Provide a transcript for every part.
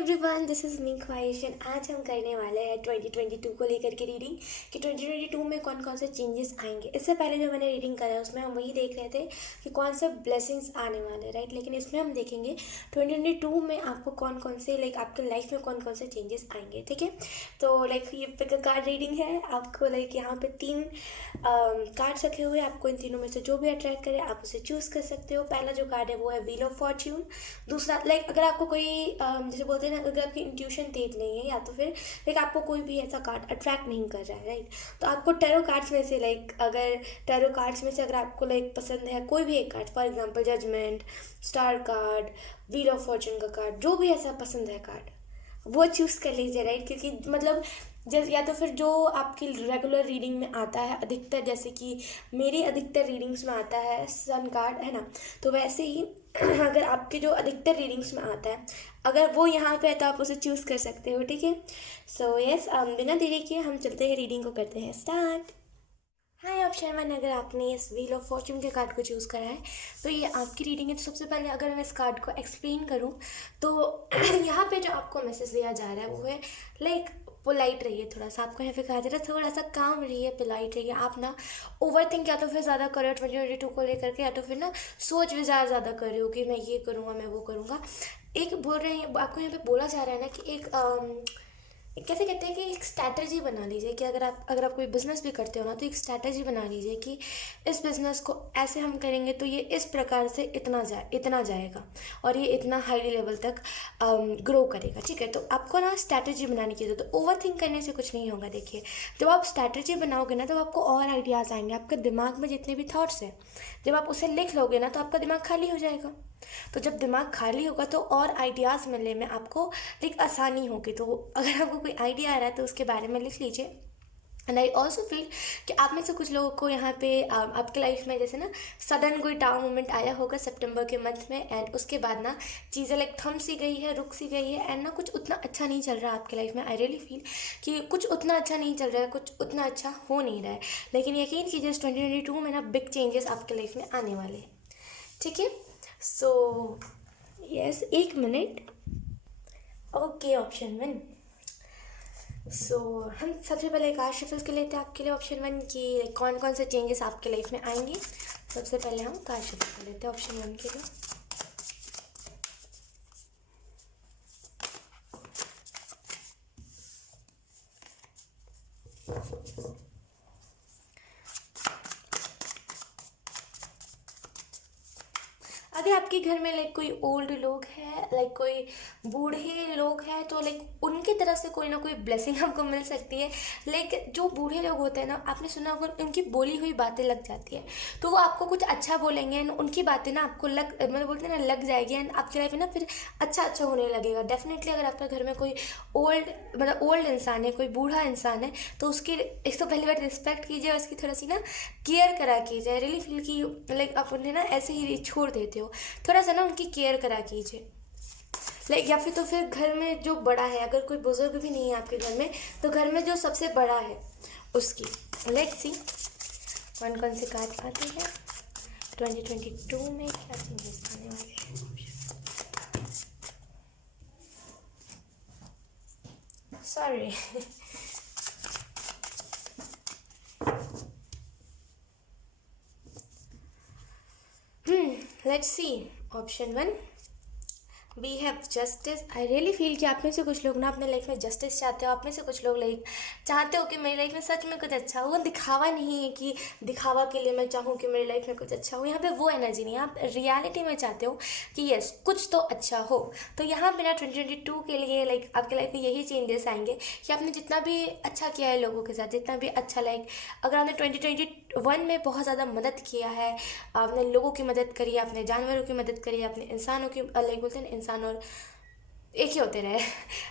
Everyone, this is me ख्वाहिश and आज हम करने वाले हैं 2022 को लेकर के रीडिंग कि 2022 में कौन कौन से चेंजेस आएंगे। इससे पहले जो मैंने रीडिंग करा है उसमें हम वही देख रहे थे कि कौन से ब्लेसिंग्स आने वाले हैं, राइट। लेकिन इसमें हम देखेंगे 2022 में आपको कौन कौन से आपके लाइफ में कौन कौन से चेंजेस आएंगे, ठीक है। तो ये पिक कार्ड रीडिंग है। आपको यहाँ पे 3 कार्ड्स रखे हुए हैं। आपको इन तीनों में से जो भी अट्रैक्ट करे आप उसे चूज़ कर सकते हो। पहला जो कार्ड है वो है व्हील ऑफ फॉर्च्यून। दूसरा अगर आपको कोई जैसे बोलते हैं ना, अगर आपकी इंट्यूशन तेज नहीं है या तो फिर आपको कोई भी ऐसा कार्ड अट्रैक्ट नहीं कर रहा है, राइट, तो आपको टैरो कार्ड्स में से अगर टैरो कार्ड्स में से अगर आपको पसंद है कोई भी एक card, for example judgement, star card, wheel of fortune का कार्ड, जो भी ऐसा पसंद है कार्ड वो चूज़ कर लीजिए, राइट। क्योंकि या तो फिर जो आपकी रेगुलर रीडिंग में आता है अधिकतर, जैसे कि मेरी अधिकतर रीडिंग्स में आता है सन कार्ड, है ना। तो वैसे ही अगर आपके जो अधिकतर रीडिंग्स में आता है, अगर वो यहाँ पे है तो आप उसे चूज़ कर सकते हो, ठीक है। सो यस, बिना देरी किए हम चलते हैं, रीडिंग को करते हैं स्टार्ट। हाय ऑप्शन वन, अगर आपने इस व्हील ऑफ फॉर्च्यून के कार्ड को चूज़ करा है तो ये आपकी रीडिंग है। तो सबसे पहले अगर मैं इस कार्ड को एक्सप्लेन करूँ तो यहाँ पे जो आपको मैसेज दिया जा रहा है वो है पोलाइट रहिए। थोड़ा सा आपको यहाँ पे कहा जा रहा है थोड़ा सा काम रहिए, पोलाइट रहिए। आप ना ओवर थिंक या तो फिर ज़्यादा कर रहे हो 2022 को लेकर के, या तो फिर ना सोच विचार ज़्यादा कर रहे हो कि मैं ये करूँगा, मैं वो करूँगा। बोल रहे हैं आपको, यहाँ पे बोला जा रहा है ना कि कैसे कहते हैं कि एक स्ट्रैटेजी बना लीजिए कि अगर आप कोई बिज़नेस भी करते हो ना तो एक स्ट्रैटेजी बना लीजिए कि इस बिज़नेस को ऐसे हम करेंगे तो ये इस प्रकार से इतना जाएगा और ये इतना हाई लेवल तक ग्रो करेगा, ठीक है। तो आपको ना स्ट्रैटेजी बनाने की जरूरत है। ओवर थिंक करने से कुछ नहीं होगा। देखिए, जब आप स्ट्रैटेजी बनाओगे ना तो आपको और आइडियाज़ आएंगे। आपके दिमाग में जितने भी थॉट्स हैं, जब आप उसे लिख लोगे ना तो आपका दिमाग खाली हो जाएगा। तो जब दिमाग खाली होगा तो और आइडियाज़ मिलने में आपको आसानी होगी। तो अगर आपको कोई आइडिया आ रहा है तो उसके बारे में लिख लीजिए। एंड आई ऑल्सो फील कि आप में से कुछ लोगों को यहाँ पे आपके लाइफ में जैसे ना सडन कोई डाउन मोमेंट आया होगा सितंबर के मंथ में, एंड उसके बाद ना चीज़ें थम सी गई है, रुक सी गई है, एंड ना कुछ उतना अच्छा नहीं चल रहा है आपके लाइफ में। आई रियली फील कि कुछ उतना अच्छा नहीं चल रहा है, कुछ उतना अच्छा हो नहीं रहा है। लेकिन यकीन कीजिए 2022 में ना बिग चेंजेस आपके लाइफ में आने वाले हैं, ठीक है। So yes, 1 minute. Okay option one. So हम सबसे पहले एक कार्ड शफल कर लेते हैं आपके लिए ऑप्शन वन की कौन कौन से चेंजेस आपके लाइफ में आएंगे। सबसे पहले हम कार्ड शफल कर लेते हैं ऑप्शन वन के लिए। अगर आपके घर में कोई ओल्ड लोग हैं, कोई बूढ़े लोग हैं, तो उनकी तरफ से कोई ना कोई ब्लेसिंग आपको मिल सकती है। जो बूढ़े लोग होते हैं ना, आपने सुना होगा उनकी बोली हुई बातें लग जाती है, तो वो आपको कुछ अच्छा बोलेंगे एंड उनकी बातें ना आपको बोलते हैं ना लग जाएगी, एंड आपकी लाइफ में ना फिर अच्छा होने लगेगा डेफिनेटली। अगर आपके घर में कोई ओल्ड इंसान है, कोई बूढ़ा इंसान है, तो उसकी एक तो पहली बार रिस्पेक्ट कीजिए और उसकी थोड़ा सी ना केयर करा कीजिए। रियली फील कि आप उन्हें ना ऐसे ही छोड़ देते हो, थोड़ा सा ना उनकी केयर करा कीजिए। या फिर तो फिर घर में जो बड़ा है, अगर कोई बुजुर्ग भी नहीं है आपके घर में, तो घर में जो सबसे बड़ा है उसकी लेट्स सी कौन कौन से कार्ड आते हैं 2022 में, क्या चेंजेस आने वाले हैं। Sorry let's see option one, we have justice. I really feel कि आप में से कुछ लोग ना अपने लाइफ में जस्टिस चाहते हो। आप में से कुछ लोग चाहते हो कि मेरी लाइफ में सच में कुछ अच्छा हो। वो दिखावा नहीं है कि दिखावा के लिए मैं चाहूँ कि मेरी लाइफ में कुछ अच्छा हो, यहाँ पे वो एनर्जी नहीं है। आप रियलिटी में चाहते हो कि यस कुछ तो अच्छा हो। तो यहाँ पे ना 2022 के लिए आपके लाइफ में यही चेंजेस आएंगे कि आपने जितना भी अच्छा किया है लोगों के साथ, जितना भी अच्छा अगर आपने 2021 में बहुत ज़्यादा मदद किया है, आपने लोगों की मदद करी, आपने जानवरों की मदद करी, आपने इंसानों की बोलते हैं इंसान और एक ही होते रहे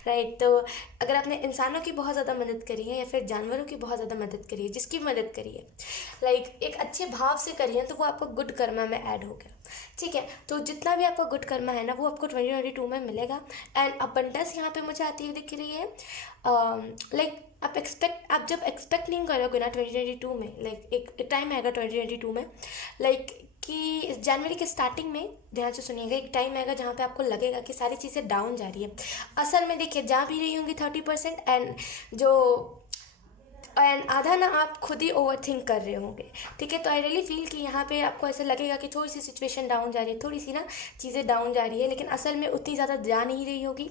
राइट। तो अगर आपने इंसानों की बहुत ज़्यादा मदद करी है या फिर जानवरों की बहुत ज़्यादा मदद करी है, जिसकी मदद करी है एक अच्छे भाव से करी है, तो वो आपको गुड कर्मा में ऐड हो गया, ठीक है। तो जितना भी आपका गुड कर्मा है ना वो आपको 2022 में मिलेगा। एंड अबंडेंस यहाँ पे मुझे आती हुई दिख रही है। आप जब एक्सपेक्ट नहीं करोगे ना 2022 में, एक टाइम आएगा 2022 में कि जनवरी के स्टार्टिंग में ध्यान से सुनिएगा, एक टाइम आएगा जहाँ पे आपको लगेगा कि सारी चीज़ें डाउन जा रही है। असल में देखिए जा भी रही होंगी 30%, एंड आधा ना आप खुद ही ओवर थिंक कर रहे होंगे, ठीक है। तो आई रियली फील कि यहाँ पे आपको ऐसा लगेगा कि थोड़ी सी सिचुएशन डाउन जा रही है, थोड़ी सी ना चीज़ें डाउन जा रही है, लेकिन असल में उतनी ज़्यादा जा नहीं रही होगी।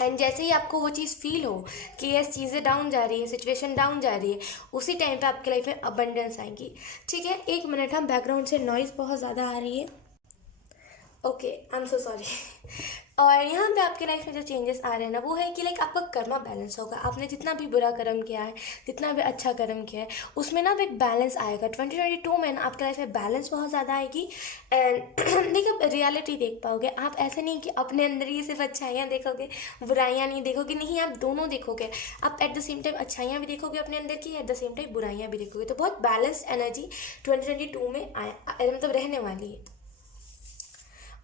एंड जैसे ही आपको वो चीज़ फील हो कि ये चीज़ें डाउन जा रही है, सिचुएशन डाउन जा रही है, उसी टाइम पे आपके लाइफ में अबंडेंस आएंगी, ठीक है। एक मिनट, हम बैकग्राउंड से नॉइज़ बहुत ज़्यादा आ रही है, okay, I am so sorry. और यहाँ पे आपके लाइफ में जो चेंजेस आ रहे हैं ना, वो है कि लाइक आपका कर्मा बैलेंस होगा। आपने जितना भी बुरा कर्म किया है, जितना भी अच्छा कर्म किया है, उसमें ना अब एक बैलेंस आएगा। 2022 में ना आपके लाइफ में बैलेंस बहुत ज़्यादा आएगी। एंड देखिए, आप रियलिटी देख पाओगे। आप ऐसा नहीं कि अपने अंदर ही सिर्फ अच्छाइयाँ देखोगे, बुराइयाँ नहीं देखोगे, नहीं, आप दोनों देखोगे। आप एट द सेम टाइम अच्छाइयाँ भी देखोगे अपने अंदर की, एट द सेम टाइम बुराइयाँ भी देखोगे। तो बहुत बैलेंस्ड एनर्जी 2022 में मतलब रहने वाली है।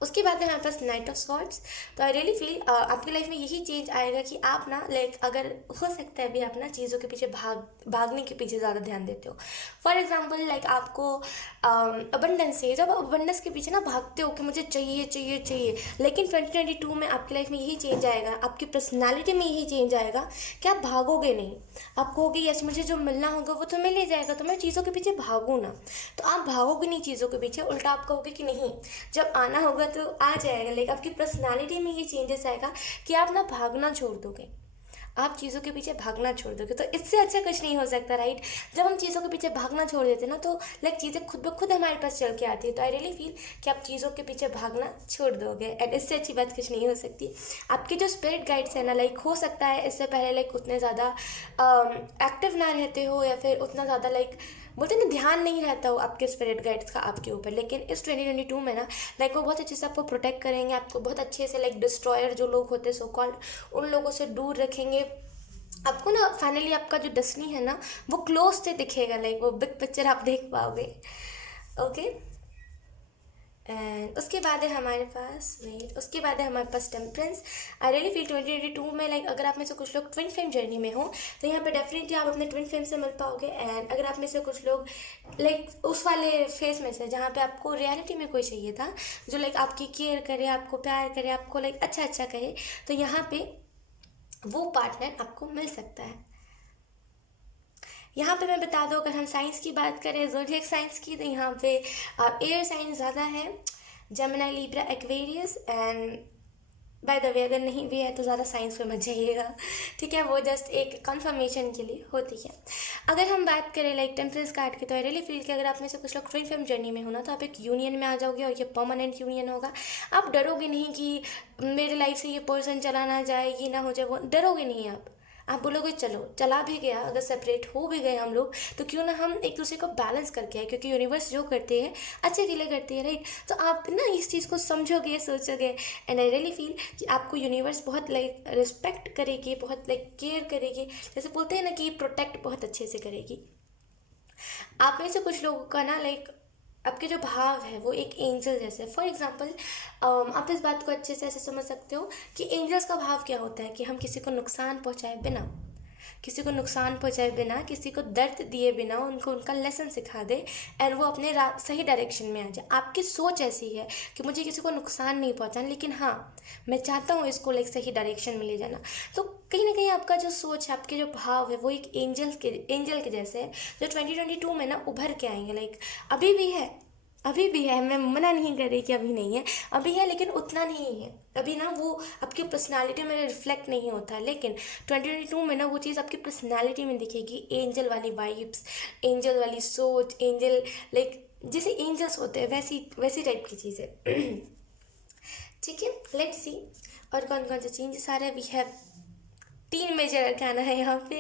उसके बाद में हमारे पास नाइट ऑफ स्वॉर्ड्स। तो आई रियली फील आपकी लाइफ में यही चेंज आएगा कि आप ना लाइक, अगर हो सकता है अभी आप ना चीज़ों के पीछे भागने के पीछे ज़्यादा ध्यान देते हो। फॉर एग्जांपल लाइक आपको अबंडेंस चाहिए, जब अबंडेंस के पीछे ना भागते हो कि मुझे चाहिए चाहिए चाहिए, लेकिन 2022 में आपकी लाइफ में यही चेंज आएगा, आपकी पर्सनैलिटी में यही चेंज आएगा कि आप भागोगे नहीं। आप कहोगे यस, मुझे जो मिलना होगा वो तो मिल ही जाएगा, तो मैं चीज़ों के पीछे भागूँ ना। तो आप भागोगे नहीं चीज़ों के पीछे, उल्टा आप कहोगे कि नहीं, जब आना होगा तो आ जाएगा। लाइक आपकी पर्सनालिटी में ये चेंजेस आएगा कि आप ना भागना छोड़ दोगे, आप चीज़ों के पीछे भागना छोड़ दोगे। तो इससे अच्छा कुछ नहीं हो सकता, राइट। जब हम चीज़ों के पीछे भागना छोड़ देते हैं ना, तो लाइक चीज़ें खुद ब खुद हमारे पास चल के आती है। तो आई रियली फील कि आप चीज़ों के पीछे भागना छोड़ दोगे, एंड इससे अच्छी बात कुछ नहीं हो सकती। आपके जो स्पिरिट गाइड्स हैं ना, लाइक हो सकता है इससे पहले लाइक उतने ज़्यादा एक्टिव ना रहते हो, या फिर उतना ज़्यादा लाइक बोलते ना ध्यान नहीं रहता हो आपके स्पिरिट गाइड्स का आपके ऊपर, लेकिन इस 2022 में ना लाइक वो बहुत अच्छे से आपको प्रोटेक्ट करेंगे, आपको बहुत अच्छे से लाइक डिस्ट्रॉयर जो लोग होते हैं सो कॉल्ड, उन लोगों से दूर रखेंगे। आपको ना फाइनली आपका जो डेस्टिनी है ना, वो क्लोज से दिखेगा, लाइक वो बिग पिक्चर आप देख पाओगे, ओके। एंड उसके बाद है हमारे पास टेम्परेंस। आई रियली फील 2022 में लाइक अगर आप में से कुछ लोग ट्विन फ्लेम जर्नी में हो, तो यहाँ पे डेफिनेटली आप अपने ट्विन फ्लेम से मिल पाओगे। एंड अगर आप में से कुछ लोग लाइक उस वाले फेस में से जहाँ पे आपको रियलिटी में कोई चाहिए था, जो लाइक आपकी केयर करे, आपको प्यार करे, आपको लाइक अच्छा अच्छा कहे, तो यहाँ पे वो पार्टनर आपको मिल सकता है। यहाँ पे मैं बता दूँ, अगर हम साइंस की बात करें, ज़ोडिएक साइंस की, तो यहाँ पे एयर साइन ज़्यादा है, Gemini, Libra, Aquarius. And by the way, अगर नहीं भी है तो ज़्यादा साइंस पे मत जाइएगा, ठीक है, वो जस्ट एक कंफर्मेशन के लिए होती है। अगर हम बात करें लाइक टेम्परेंस कार्ड की, तो आई रियली फील कि अगर आप में से कुछ लोग ट्विन फ्लेम जर्नी में हो ना, तो आप एक यूनियन में आ जाओगे, और ये परमानेंट यूनियन होगा। आप डरोगे नहीं कि मेरे लाइफ से ये पर्सन चला ना जाए, ये ना हो जाए, वो डरोगे नहीं आप बोलोगे चलो चला भी गया, अगर सेपरेट हो भी गए हम लोग, तो क्यों ना हम एक दूसरे को बैलेंस करके आए, क्योंकि यूनिवर्स जो करते हैं अच्छे के लिए करती है, राइट। तो आप ना इस चीज़ को समझोगे, सोचोगे, एंड आई रियली फील कि आपको यूनिवर्स बहुत लाइक रिस्पेक्ट करेगी, बहुत लाइक केयर करेगी, जैसे बोलते हैं ना कि प्रोटेक्ट बहुत अच्छे से करेगी। आप में से कुछ लोगों का ना लाइक आपके जो भाव है वो एक एंजल जैसे। फॉर एग्जांपल आप इस बात को अच्छे से ऐसे समझ सकते हो कि एंजल्स का भाव क्या होता है कि हम किसी को नुकसान पहुंचाए बिना, किसी को दर्द दिए बिना उनको उनका लेसन सिखा दे, एंड वो अपने सही डायरेक्शन में आ जाए। आपकी सोच ऐसी है कि मुझे किसी को नुकसान नहीं पहुंचाना, लेकिन हाँ मैं चाहता हूँ इसको लाइक सही डायरेक्शन में ले जाना। तो कहीं ना कहीं आपका जो सोच है, आपके जो भाव है, वो एक एंजल के जैसे है, जो 2022 में ना उभर के आएंगे। लाइक अभी भी है, मैं मना नहीं कर रही कि अभी नहीं है, अभी है, लेकिन उतना नहीं है अभी ना, वो आपकी पर्सनालिटी में रिफ्लेक्ट नहीं होता है। लेकिन 2022 में ना वो चीज़ आपकी पर्सनालिटी में दिखेगी, एंजल वाली वाइब्स, एंजल वाली सोच, एंजल लाइक जैसे एंजल्स होते हैं वैसी टाइप की चीज़ें। ठीक है, लेट्स सी और कौन कौन से चेंजेस आ रहे हैं। वी हैव 3 मेजर अरकाना है यहाँ पे,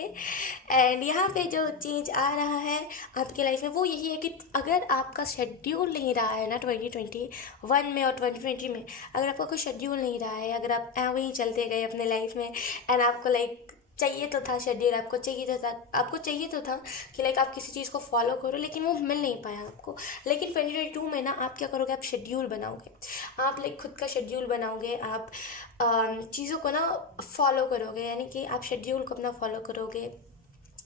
एंड यहाँ पे जो चेंज आ रहा है आपके लाइफ में वो यही है कि अगर आपका शेड्यूल नहीं रहा है ना 2021 में और 2020 में, अगर आपका कोई शेड्यूल नहीं रहा है, अगर आप वहीं चलते गए अपने लाइफ में, एंड आपको लाइक चाहिए तो था शेड्यूल, आपको चाहिए तो था कि लाइक आप किसी चीज़ को फॉलो करो, लेकिन वो मिल नहीं पाया आपको। लेकिन 2022 में ना आप क्या करोगे, आप शेड्यूल बनाओगे, आप लाइक खुद का शेड्यूल बनाओगे, आप चीज़ों को ना फॉलो करोगे, यानी कि आप शेड्यूल को अपना फॉलो करोगे।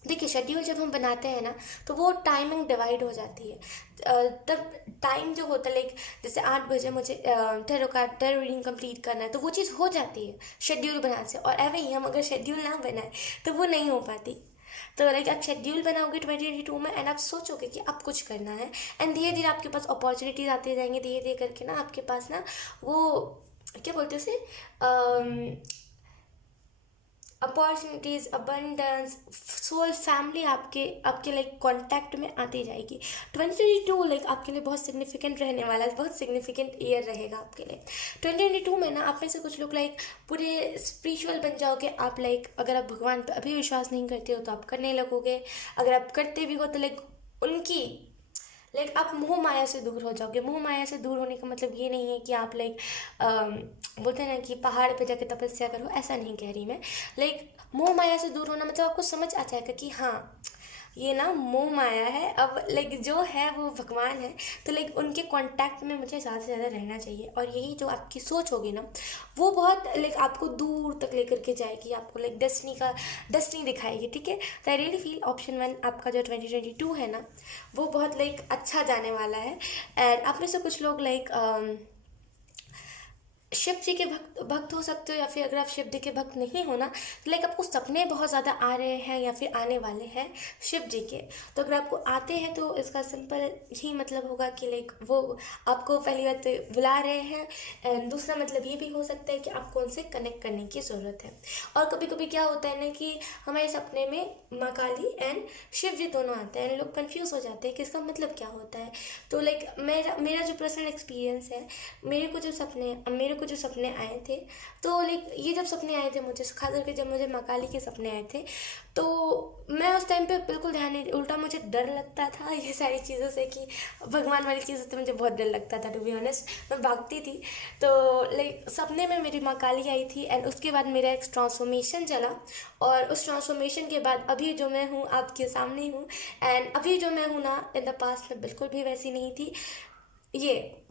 देखिए शेड्यूल जब हम बनाते हैं ना, तो वो टाइमिंग डिवाइड हो जाती है। तब टाइम जो होता है लाइक जैसे 8 बजे मुझे टेरो रीडिंग कंप्लीट करना है, तो वो चीज़ हो जाती है शेड्यूल बनाने से। और एवं ही हम अगर शेड्यूल ना बनाए तो वो नहीं हो पाती। तो लाइक आप शेड्यूल बनाओगे 2022 में एंड आप सोचोगे कि अब कुछ करना है, एंड धीरे धीरे आपके पास अपॉर्चुनिटीज आते जाएंगे, धीरे धीरे करके ना आपके पास ना वो क्या बोलते हैं उसे, अपॉर्चुनिटीज़, अबंडेंस, सोल फैमिली आपके आपके लाइक कांटेक्ट में आती जाएगी। 2022 लाइक आपके लिए बहुत सिग्निफिकेंट रहने वाला है, बहुत सिग्निफिकेंट ईयर रहेगा आपके लिए। 2022 में ना आप में से कुछ लोग लाइक पूरे स्पिरिचुअल बन जाओगे। आप लाइक अगर आप भगवान पर अभी विश्वास नहीं करते हो तो आप करने लगोगे, अगर आप करते भी हो तो लाइक उनकी लाइक आप मोह माया से दूर हो जाओगे। मोह माया से दूर होने का मतलब ये नहीं है कि आप लाइक बोलते हैं ना कि पहाड़ पे जाके तपस्या करो, ऐसा नहीं कह रही मैं। लाइक मोह माया से दूर होना मतलब आपको समझ आ जाएगा कि हाँ ये ना मोह माया है, अब लाइक जो है वो भगवान है, तो लाइक उनके कांटेक्ट में मुझे ज़्यादा से ज़्यादा रहना चाहिए। और यही जो आपकी सोच होगी ना वो बहुत लाइक आपको दूर तक लेकर के जाएगी, आपको लाइक डेस्टिनी दिखाएगी, ठीक है। तो आई रियली फील ऑप्शन 1 आपका जो 2022 है ना वो बहुत लाइक अच्छा जाने वाला है। एंड आप में से कुछ लोग लाइक शिव जी के भक्त हो सकते हो, या फिर अगर आप शिव जी के भक्त नहीं हो ना तो लाइक आपको सपने बहुत ज़्यादा आ रहे हैं या फिर आने वाले हैं शिव जी के। तो अगर आपको आते हैं तो इसका सिंपल ही मतलब होगा कि लाइक वो आपको पहली बात तो बुला रहे हैं, एंड दूसरा मतलब ये भी हो सकता है कि आपको उनसे कनेक्ट करने की ज़रूरत है। और कभी कभी क्या होता है ना कि हमारे सपने में माँ काली एंड शिव जी दोनों आते हैं, लोग कन्फ्यूज़ हो जाते हैं कि इसका मतलब क्या होता है। तो लाइक मेरा जो पर्सनल एक्सपीरियंस है, मेरे को जो सपने आए थे, तो लाइक ये जब सपने आए थे मुझे, खास करके जब मुझे माँ काली के सपने आए थे, तो मैं उस टाइम पे बिल्कुल ध्यान नहीं, उल्टा मुझे डर लगता था ये सारी चीज़ों से, कि भगवान वाली चीज़ों से मुझे बहुत डर लगता था, टू बी ऑनेस्ट मैं भागती थी। तो लाइक सपने में मेरी माँ काली आई थी, एंड उसके बाद मेरा एक ट्रांसफॉर्मेशन चला, और उस ट्रांसफॉर्मेशन के बाद अभी जो मैं हूँ आपके सामने हूँ। एंड अभी जो मैं हूँ ना इन द पास्ट में बिल्कुल भी वैसी नहीं थी, ये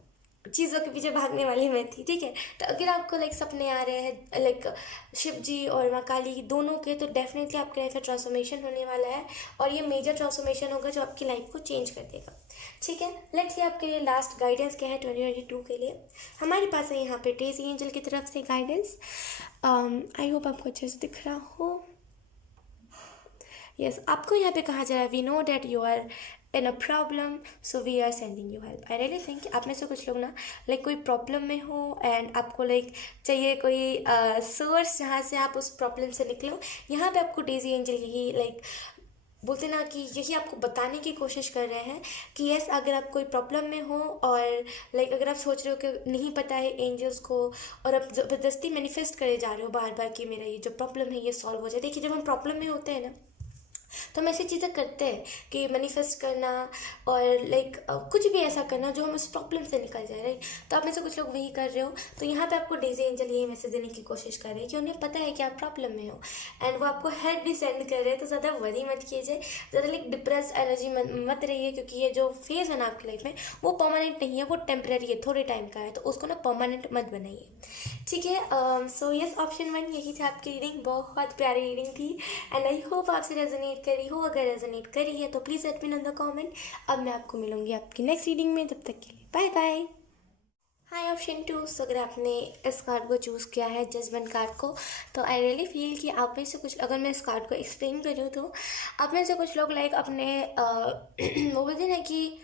चीज़ों के पीछे भागने वाली मैं थी, ठीक है। तो अगर आपको लाइक सपने आ रहे हैं लाइक शिव जी और माँ काली दोनों के, तो डेफिनेटली आपके लाइफ में ट्रांसफॉर्मेशन होने वाला है, और ये मेजर ट्रांसफॉर्मेशन होगा जो आपकी लाइफ को चेंज कर देगा, ठीक है। लेट्स सी आपके लिए लास्ट गाइडेंस क्या है 2022 के लिए। हमारे पास है यहाँ पे डेज़ी एंजल की तरफ से गाइडेंस। आई होप आपको अच्छे से दिख रहा हो। यस, आपको यहाँ पे कहा जा रहा है we know that you are in a problem, so we are sending you help. I really think आप में से कुछ लोग ना लाइक कोई प्रॉब्लम में हो, एंड आपको लाइक चाहिए कोई सोर्स जहाँ से आप उस प्रॉब्लम से निकलो। यहाँ पे आपको डेज़ी एंजल यही लाइक बोलते ना कि यही आपको बताने की कोशिश कर रहे हैं कि यस, अगर आप कोई प्रॉब्लम में हो, और लाइक अगर आप सोच रहे हो कि नहीं पता है एंजल्स को, और आप ज़बरदस्ती मैनिफेस्ट करे जा रहे हो बार बार कि मेरा ये जो प्रॉब्लम है ये सॉल्व हो जाए। देखिए, जब हम प्रॉब्लम में होते हैं ना तो हम ऐसी चीज़ें करते हैं कि मैनिफेस्ट करना, और लाइक कुछ भी ऐसा करना जो हम इस प्रॉब्लम से निकल जाए, राइट। तो आप में से कुछ लोग वही कर रहे हो। तो यहाँ पे आपको डेज़ी एंजल यही मैसेज देने की कोशिश कर रहे हैं कि उन्हें पता है कि आप प्रॉब्लम में हो, एंड वो आपको हेल्प भी सेंड कर रहे हैं। तो ज़्यादा वरी मत कीजिए, ज़्यादा लाइक डिप्रेस एनर्जी मत रहिए, क्योंकि ये जो फेज़ है ना आपकी लाइफ में वो परमानेंट नहीं है, वो टेम्परेरी है, थोड़े टाइम का है, तो उसको ना परमानेंट मत बनाइए, ठीक है। सो यस, ऑप्शन 1 यही था आपकी रीडिंग। बहुत प्यारी रीडिंग थी, एंड आई होप आपसे रेजोनेट करी हो। अगर रेजोनेट करी है तो please let me know in the comment. अब मैं आपको मिलूंगी आपकी नेक्स्ट रीडिंग में, तब तक के लिए बाय बाय। हाय ऑप्शन 2, सो अगर आपने इस कार्ड को चूज़ किया है जजमेंट कार्ड को, तो आई रियली फील कि आप में से कुछ, अगर मैं इस कार्ड को एक्सप्लेन करूँ तो आप में से कुछ लोग लाइक अपने वो बोलते हैं ना कि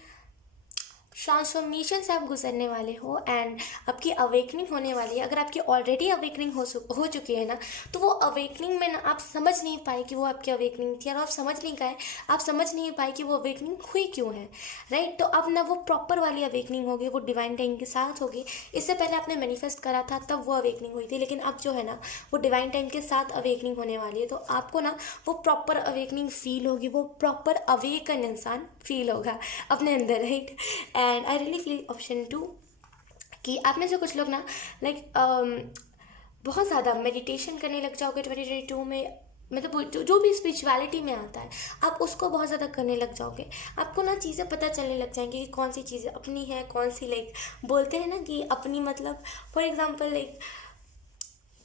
ट्रांसफॉर्मेशन से आप गुजरने वाले हो, एंड आपकी अवेकनिंग होने वाली है। अगर आपकी ऑलरेडी अवेकनिंग हो चुकी है ना, तो वो अवेकनिंग में ना आप समझ नहीं पाए कि वो आपकी अवेकनिंग थी, और आप समझ नहीं पाए कि वो अवेकनिंग हुई क्यों है, राइट। तो अब ना वो प्रॉपर वाली अवेकनिंग होगी, वो डिवाइन टाइम के साथ होगी। इससे पहले आपने मैनिफेस्ट करा था तब वो अवेकनिंग हुई थी, लेकिन अब जो है ना वो डिवाइन टाइम के साथ अवेकनिंग होने वाली है। तो आपको ना वो प्रॉपर अवेकनिंग फील होगी, वो प्रॉपर अवेकन इंसान फील होगा अपने अंदर, right. And I really feel option 2 कि आप में से कुछ लोग ना लाइक बहुत ज़्यादा मेडिटेशन करने लग जाओगे 2022 में। मतलब जो भी स्पिरिचुअलिटी में आता है आप उसको बहुत ज़्यादा करने लग जाओगे। आपको ना चीज़ें पता चलने लग जाएंगी कि कौन सी चीज़ें अपनी है, कौन सी लाइक बोलते हैं ना कि अपनी, मतलब फॉर एग्जांपल लाइक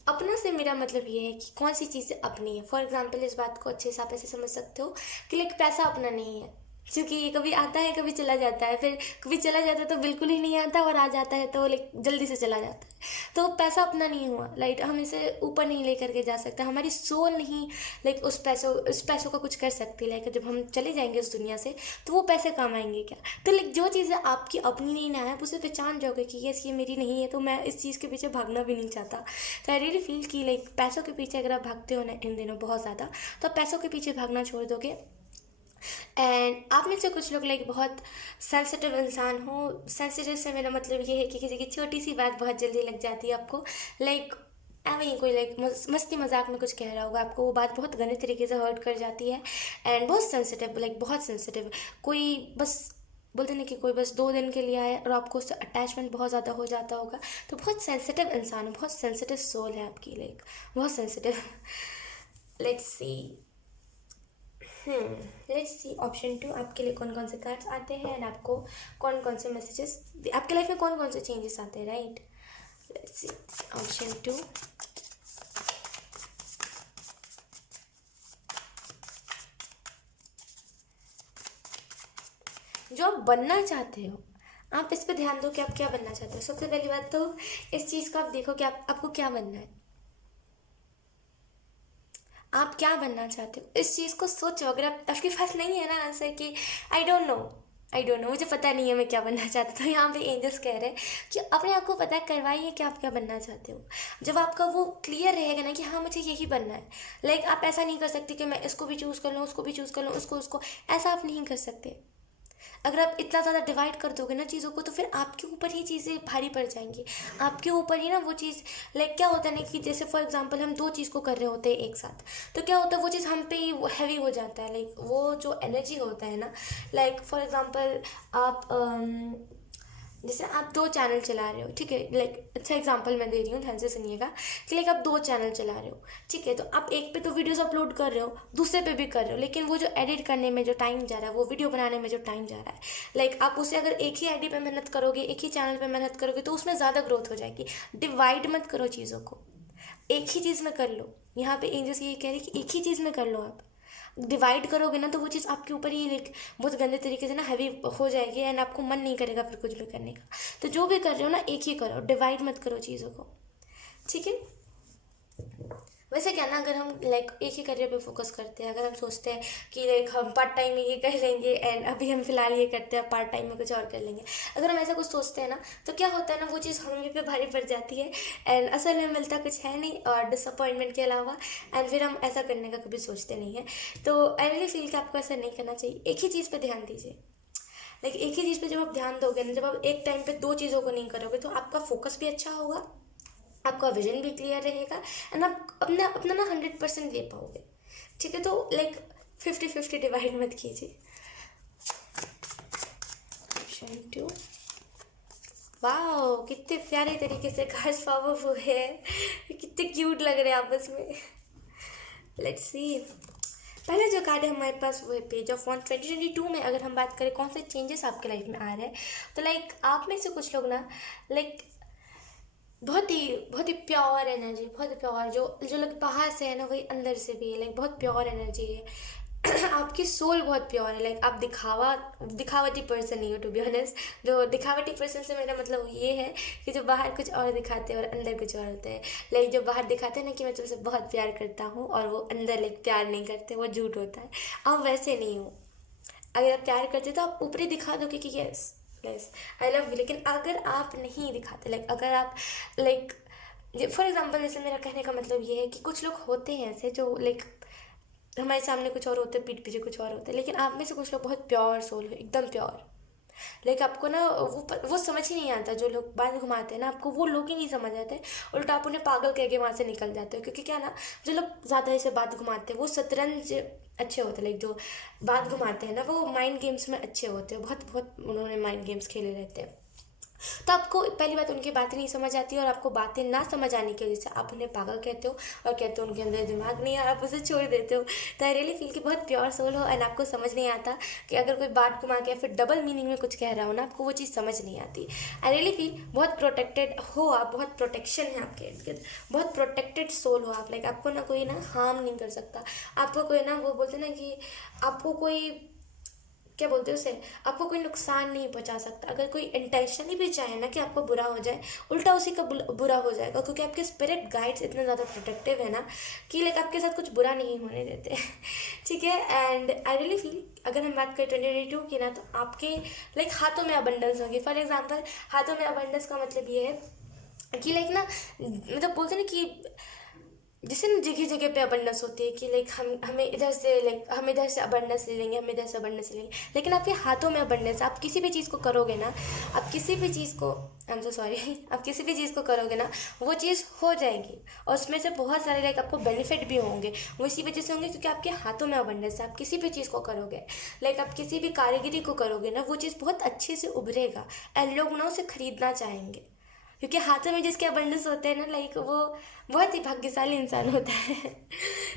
अपना से मेरा मतलब ये है कि कौन सी चीज़ें अपनी है। फॉर एग्जांपल इस बात को अच्छे से आप ऐसे समझ सकते हो कि लाइक पैसा अपना नहीं है, क्योंकि ये कभी आता है कभी चला जाता है, फिर कभी चला जाता है तो बिल्कुल ही नहीं आता, और आ जाता है तो लाइक जल्दी से चला जाता है। तो पैसा अपना नहीं हुआ, लाइक हम इसे ऊपर नहीं लेकर के जा सकते, हमारी सोल नहीं लाइक उस पैसों का कुछ कर सकती। लाइक जब हम चले जाएंगे उस दुनिया से तो वो पैसे काम आएंगे क्या? तो लाइक जो चीज़ें आपकी अपनी नहीं ना है, आप उसे पहचान जाओगे कि यस ये मेरी नहीं है, तो मैं इस चीज़ के पीछे भागना भी नहीं चाहता। तो आई रियली फील कि लाइक पैसों के पीछे अगर आप भागते हो ना इन दिनों बहुत ज़्यादा, तो आप पैसों के पीछे भागना छोड़ दोगे। एंड आप में से कुछ लोग लाइक बहुत सेंसिटिव इंसान हो। सेंसिटिव से मेरा मतलब ये है कि किसी की छोटी सी बात बहुत जल्दी लग जाती है आपको, लाइक एवं ही कोई लाइक मस्ती मजाक में कुछ कह रहा होगा, आपको वो बात बहुत गलत तरीके से हर्ट कर जाती है। एंड बहुत सेंसिटिव, लाइक बहुत सेंसिटिव। कोई बस बोलते नहीं कि कोई बस 2 दिन के लिए आए और आपको उससे अटैचमेंट बहुत ज़्यादा हो जाता होगा, तो बहुत सेंसिटिव इंसान है, बहुत सेंसिटिव सोल है आपकी, लाइक बहुत sensitive. Let's see let's see option 2 आपके लिए कौन कौन से कार्ड्स आते हैं एंड आपको कौन कौन से मैसेजेस, आपके लाइफ में कौन कौन से चेंजेस आते हैं, राइट। Let's see option 2। जो आप बनना चाहते हो, आप इस पे ध्यान दो कि आप क्या बनना चाहते हो। सबसे पहली बात तो इस चीज़ को आप देखो कि आपको क्या बनना है, आप क्या बनना चाहते हो, इस चीज़ को सोचो। अगर आपके पास नहीं है ना आंसर कि आई डोंट नो मुझे पता नहीं है मैं क्या बनना चाहता था, तो यहाँ पे एंजल्स कह रहे हैं कि अपने आप को पता करवाइए कि आप क्या बनना चाहते हो। जब आपका वो क्लियर रहेगा ना कि हाँ मुझे यही बनना है, लाइक आप ऐसा नहीं कर सकते कि मैं इसको भी चूज़ कर लूँ, उसको भी चूज़ कर लूँ, उसको ऐसा आप नहीं कर सकते। अगर आप इतना ज़्यादा डिवाइड कर दोगे ना चीज़ों को, तो फिर आपके ऊपर ही चीज़ें भारी पड़ जाएंगी, आपके ऊपर ही ना वो चीज़। लाइक क्या होता है ना कि जैसे फॉर एग्जांपल हम 2 चीज़ को कर रहे होते हैं एक साथ, तो क्या होता है वो चीज़ हम पे ही हैवी हो जाता है, लाइक वो जो एनर्जी होता है ना। लाइक फॉर एग्जांपल आप जैसे आप 2 चैनल चला रहे हो, ठीक है, लाइक अच्छा एग्जांपल मैं दे रही हूँ, ध्यान से सुनिएगा कि लाइक आप 2 चैनल चला रहे हो, ठीक है, तो आप एक पे तो वीडियोस अपलोड कर रहे हो, दूसरे पे भी कर रहे हो, लेकिन वो जो एडिट करने में जो टाइम जा रहा है, वो वीडियो बनाने में जो टाइम जा रहा है, लाइक आप उसे अगर एक ही आईडी पे मेहनत करोगे, एक ही चैनल पे मेहनत करोगे, तो उसमें ज़्यादा ग्रोथ हो जाएगी। डिवाइड मत करो चीज़ों को, एक ही चीज़ में कर लो। यहाँ पे एंजल्स ये कह रहे कि एक ही चीज़ में कर लो। आप डिवाइड करोगे ना तो वो चीज़ आपके ऊपर ही लाइक बहुत गंदे तरीके से ना हैवी हो जाएगी, एंड आपको मन नहीं करेगा फिर कुछ भी करने का। तो जो भी कर रहे हो ना एक ही करो, डिवाइड मत करो चीज़ों को, ठीक है। वैसे क्या ना, अगर हम लाइक एक ही करियर पे फोकस करते हैं, अगर हम सोचते हैं कि लाइक हम पार्ट टाइम में ये कर लेंगे एंड अभी हम फिलहाल ये करते हैं, पार्ट टाइम में कुछ और कर लेंगे, अगर हम ऐसा कुछ सोचते हैं ना, तो क्या होता है ना वो चीज़ हम पे भारी पड़ जाती है, एंड असल में मिलता कुछ है नहीं और डिसअपॉइंटमेंट के अलावा, एंड फिर हम ऐसा करने का कभी सोचते नहीं है। तो आई रियली फील कि आपको ऐसा नहीं करना चाहिए, एक ही चीज़ पर ध्यान दीजिए। लाइक एक ही चीज़ पे जब आप ध्यान दोगे ना, जब आप एक टाइम पे 2 चीज़ों को नहीं करोगे, तो आपका फोकस भी अच्छा होगा, आपका विजन भी क्लियर रहेगा, एंड आप अपना अपना ना 100% दे पाओगे, ठीक है। तो लाइक 50-50 डिवाइड मत कीजिए। ऑप्शन 2। वाह कितने प्यारे तरीके से कार्ड्स पावर हुए हैं, कितने क्यूट लग रहे हैं आपस में। लेट्स सी पहला जो कार्ड है हमारे पास वो है पेज ऑफ वॉन्ड्स। 2022 में अगर हम बात करें कौन से चेंजेस आपके लाइफ में आ रहे हैं, तो लाइक आप में से कुछ लोग ना लाइक बहुत ही प्योर एनर्जी, बहुत प्योर, जो जो लोग बाहर से है ना वही अंदर से भी है, लाइक बहुत प्योर एनर्जी है। आपकी सोल बहुत प्योर है, लाइक आप दिखावटी पर्सन नहीं हो, टू बी ऑनेस्ट। जो दिखावटी पर्सन से मेरा मतलब ये है कि जो बाहर कुछ और दिखाते हैं और अंदर कुछ और होता है। लाइक जो बाहर दिखाते हैं ना कि मैं तुमसे बहुत प्यार करता हूँ, और वो अंदर लाइक प्यार नहीं करते, वो झूठ होता है। आप वैसे नहीं हो। अगर आप प्यार करते तो आप ऊपरी दिखा दोगे कि yes yes I love you, लेकिन अगर आप नहीं दिखाते, लाइक अगर आप लाइक फॉर एग्जाम्पल, जैसे मेरा कहने का मतलब ये है कि कुछ लोग होते हैं ऐसे जो लाइक हमारे सामने कुछ और होते हैं, पीठ पीछे कुछ और होते हैं, लेकिन आप में से कुछ लोग बहुत प्योर सोल है, एकदम प्योर। लाइक आपको ना वो समझ ही नहीं आता, जो लोग बात घुमाते हैं ना, आपको वो लोग ही नहीं समझ आते, उल्टा आप उन्हें पागल कह के वहाँ से निकल जाते हो। क्योंकि क्या ना, जो लोग ज़्यादा ऐसे बात घुमाते हैं वो शतरंज अच्छे होते हैं, लाइक जो बात घुमाते हैं ना वो माइंड गेम्स में अच्छे होते हैं, बहुत बहुत उन्होंने माइंड गेम्स खेले रहते हैं। तो आपको पहली बात उनकी बातें नहीं समझ आती, और आपको बातें ना समझ आने की वजह से आप उन्हें पागल कहते हो और कहते हो उनके अंदर दिमाग नहीं है, और आप उसे छोड़ देते हो। तो आई रियली फील कि बहुत प्योर सोल हो, एंड आपको समझ नहीं आता कि अगर कोई बात घुमा के फिर डबल मीनिंग में कुछ कह रहा हो ना, आपको वो चीज़ समझ नहीं आती। आई रियली फील बहुत प्रोटेक्टेड हो आप, बहुत प्रोटेक्शन है आपके इर्द गिर्द, बहुत प्रोटेक्टेड सोल हो आप। लाइक आपको ना कोई ना हार्म नहीं कर सकता, आपको कोई ना, वो बोलते ना कि आपको कोई क्या बोलते हैं उसे, आपको कोई नुकसान नहीं पहुंचा सकता। अगर कोई इंटेंशनली भी चाहे ना कि आपको बुरा हो जाए, उल्टा उसी का बुरा हो जाएगा, क्योंकि आपके स्पिरिट गाइड्स इतने ज़्यादा प्रोटेक्टिव है ना कि लाइक आपके साथ कुछ बुरा नहीं होने देते। ठीक है। एंड आई रियली फील, अगर हम बात करें 2022 की ना, तो आपके लाइक हाथों में अबंडेंस होगी। फॉर एग्जाम्पल, हाथों में अबंडेंस का मतलब ये है कि लाइक ना, मतलब बोलते हैं ना कि जैसे ना जगह जगह पे अबंडेंस होती है कि लाइक हमें इधर से लाइक हम इधर से अबंडेंस ले लेंगे, हम इधर से अबंडेंस ले लेंगे, लेकिन आपके हाथों में अबंडेंस, आप किसी भी चीज़ को करोगे ना, आप किसी भी चीज़ को, आई एम सो सॉरी, आप किसी भी चीज़ को करोगे ना, वो चीज़ हो जाएगी। और उसमें से बहुत सारे लाइक आपको बेनिफिट भी होंगे, वो इसी वजह से होंगे क्योंकि आपके हाथों में अबंडेंस है। आप किसी भी चीज़ को करोगे, लाइक आप किसी भी कारीगरी को करोगे ना, वो चीज़ बहुत अच्छे से उभरेगा एंड लोग ना उसे खरीदना चाहेंगे, क्योंकि हाथों में जिसके अबंडेंस होते हैं ना, लाइक वो बहुत ही भाग्यशाली इंसान होता है।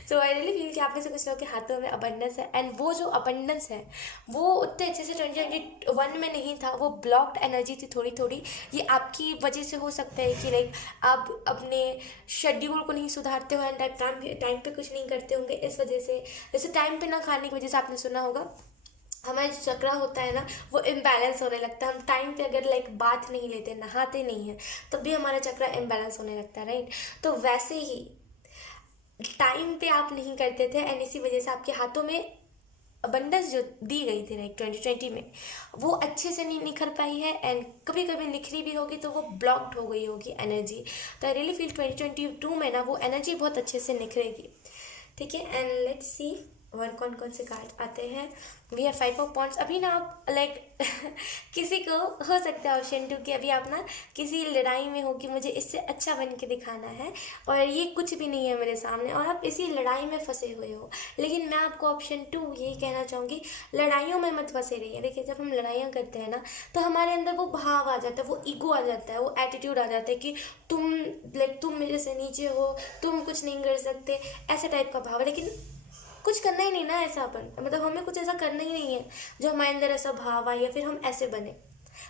सो आई रियली फील कि आप में से कुछ लोग के हाथों में अबंडेंस है, एंड वो जो अबंडेंस है वो उतने अच्छे से 2021 में नहीं था, वो ब्लॉक्ड एनर्जी थी थोड़ी थोड़ी। ये आपकी वजह से हो सकता है कि लाइक आप अपने शेड्यूल को नहीं सुधारते हो एंड टाइम पे कुछ नहीं करते होंगे इस वजह से। जैसे टाइम पे ना खाने की वजह से आपने सुना होगा, हमारा जो चक्रा होता है ना वो इम्बैलेंस होने लगता है। हम टाइम पे अगर लाइक बाथ नहीं लेते, नहाते नहीं हैं, तब भी हमारा चक्रा इम्बैलेंस होने लगता है, राइट। तो वैसे ही टाइम पे आप नहीं करते थे एंड इसी वजह से आपके हाथों में अबंडेंस जो दी गई थी लाइक 2020 में, वो अच्छे से नहीं निखर पाई है, एंड कभी कभी निखरी भी होगी तो वो ब्लॉक्ड हो गई होगी एनर्जी। तो आई रियली फील 2022 में ना वो एनर्जी बहुत अच्छे से निखरेगी। ठीक है। एंड लेट्स सी और कौन कौन से कार्ड आते हैं। We have 5 of points. अभी ना आप लाइक किसी को हो सकता है ऑप्शन 2 कि अभी आप ना किसी लड़ाई में हो कि मुझे इससे अच्छा बन के दिखाना है और ये कुछ भी नहीं है मेरे सामने, और आप इसी लड़ाई में फंसे हुए हो। लेकिन मैं आपको ऑप्शन 2 यही कहना चाहूँगी, लड़ाइयों में मत फंसे रहिए। देखिए, जब हम लड़ाइयाँ करते हैं ना, तो हमारे अंदर वो भाव आ जाता है, वो ईगो आ जाता है, वो एटीट्यूड आ जाता है कि तुम मेरे से नीचे हो, तुम कुछ नहीं कर सकते, ऐसे टाइप का भाव। लेकिन कुछ करना ही नहीं ना ऐसा, अपन मतलब हमें कुछ ऐसा करना ही नहीं है जो हमारे अंदर ऐसा भाव आए या फिर हम ऐसे बने।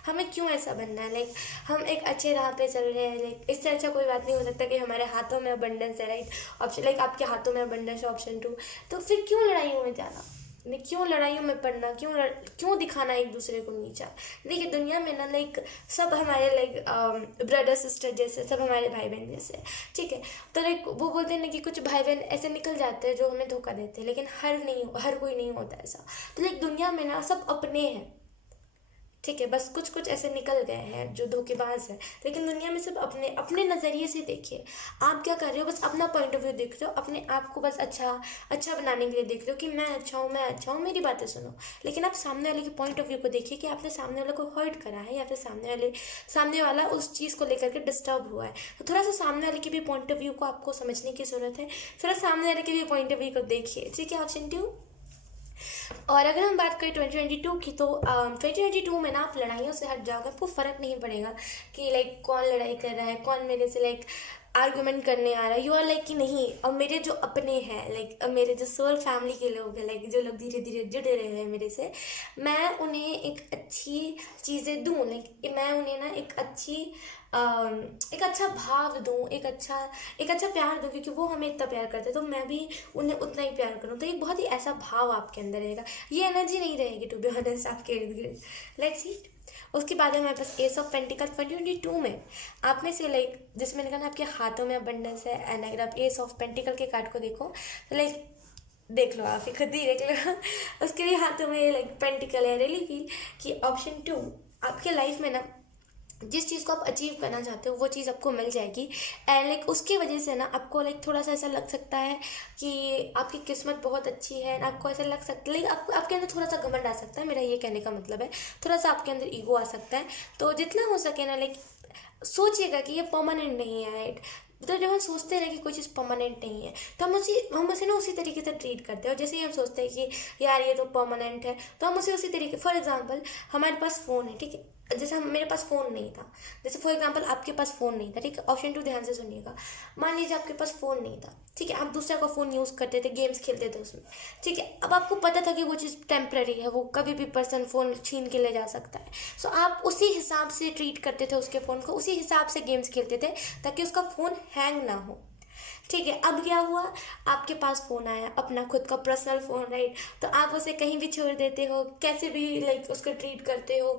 हमें क्यों ऐसा बनना है? लाइक हम एक अच्छे राह पे चल रहे हैं, लाइक इससे अच्छा कोई बात नहीं हो सकता कि हमारे हाथों में अबंडेंस है, राइट। ऑप्शन लाइक आपके हाथों में अबंडेंस है, ऑप्शन 2। तो फिर क्यों लड़ाइयों में जाना, क्यों लड़ाइयों में पड़ना, क्यों दिखाना एक दूसरे को नीचा। देखिए, दुनिया में ना लाइक सब हमारे लाइक ब्रदर सिस्टर जैसे, सब हमारे भाई बहन जैसे, ठीक है। तो लाइक वो बोलते हैं ना कि कुछ भाई बहन ऐसे निकल जाते हैं जो हमें धोखा देते हैं, लेकिन हर कोई नहीं होता ऐसा। तो लाइक दुनिया में ना सब अपने हैं, ठीक है, बस कुछ कुछ ऐसे निकल गए हैं जो धोखेबाज है, लेकिन दुनिया में सब अपने अपने नज़रिए से देखिए। आप क्या कर रहे हो, बस अपना पॉइंट ऑफ व्यू देख रहे हो, अपने आप को बस अच्छा बनाने के लिए देख रहे हो कि मैं अच्छा हूँ, मेरी बातें सुनो। लेकिन आप सामने वाले के पॉइंट ऑफ व्यू को देखिए कि आपने सामने वाले को हर्ट करा है या फिर सामने वाला उस चीज़ को लेकर के डिस्टर्ब हुआ है। तो थोड़ा सा सामने वाले के भी पॉइंट ऑफ व्यू को आपको समझने की ज़रूरत है, थोड़ा सामने वाले के भी पॉइंट ऑफ व्यू को देखिए, ठीक है। ऑप्शन 2। और अगर हम बात करें 2022 की, तो 2022 में ना आप लड़ाइयों से हट जाओगे, आपको फ़र्क नहीं पड़ेगा कि लाइक कौन लड़ाई कर रहा है, कौन मेरे से लाइक आर्गूमेंट करने आ रहा है। यू आर लाइक कि नहीं, अब मेरे जो अपने हैं, लाइक अब मेरे जो सोल फैमिली के लोग हैं, लाइक जो लोग धीरे धीरे जुड़े रहे हैं मेरे से, मैं उन्हें एक अच्छी चीज़ें दूँ, लाइक मैं उन्हें ना एक अच्छा भाव दूँ, एक अच्छा प्यार दूँ, क्योंकि वो हमें इतना प्यार करते हैं, तो मैं भी उन्हें उतना ही प्यार करूँ। तो एक बहुत ही ऐसा भाव आपके अंदर रहेगा, ये एनर्जी नहीं रहेगी टू बी ऑनेस्ट आपके इर्द गिर्द। Let's see. उसके बाद है हमारे पास एस ऑफ पेंटिकल 2022 में। आप में से लाइक जिसमें लिखा ना आपके हाथों में अबंडेंस है, एंड अगर आप एस ऑफ पेंटिकल के कार्ड को देखो तो लाइक देख लो, आप ही खुद ही देख लो। उसके भी हाथों में लाइक पेंटिकल है। रियली फील कि ऑप्शन 2 आपके लाइफ में ना जिस चीज़ को आप अचीव करना चाहते हो वो चीज़ आपको मिल जाएगी, एंड लाइक उसकी वजह से ना आपको लाइक थोड़ा सा ऐसा लग सकता है कि आपकी किस्मत बहुत अच्छी है, आपको ऐसा लग सकता है, लाइक आपके अंदर थोड़ा सा घमंड आ सकता है। मेरा ये कहने का मतलब है थोड़ा सा आपके अंदर ईगो आ सकता है। तो जितना हो सके ना लाइक सोचिएगा कि ये परमानेंट नहीं है, राइट। तो जब हम सोचते हैं कि कोई चीज़ परमानेंट नहीं है, तो हम उसे ना उसी तरीके से ट्रीट करते हैं। और जैसे ही हम सोचते हैं कि यार ये तो परमानेंट है, तो हम उसे उसी तरीके, फॉर एग्जांपल हमारे पास फ़ोन है, ठीक है। जैसे मेरे पास फ़ोन नहीं था, जैसे फॉर एग्जांपल आपके पास फ़ोन नहीं था, ठीक है। ऑप्शन 2 ध्यान से सुनिएगा। मान लीजिए आपके पास फ़ोन नहीं था, ठीक है, आप दूसरे का फ़ोन यूज़ करते थे, गेम्स खेलते थे उसमें, ठीक है। अब आपको पता था कि वो चीज़ टेम्पररी है, वो कभी भी पर्सन फ़ोन छीन के ले जा सकता है। सो आप उसी हिसाब से ट्रीट करते थे उसके फ़ोन को, उसी हिसाब से गेम्स खेलते थे ताकि उसका फ़ोन हैंग ना हो। ठीक है, अब क्या हुआ, आपके पास फ़ोन आया, अपना खुद का पर्सनल फ़ोन, राइट, तो आप उसे कहीं भी छोड़ देते हो, कैसे भी लाइक उसको ट्रीट करते हो,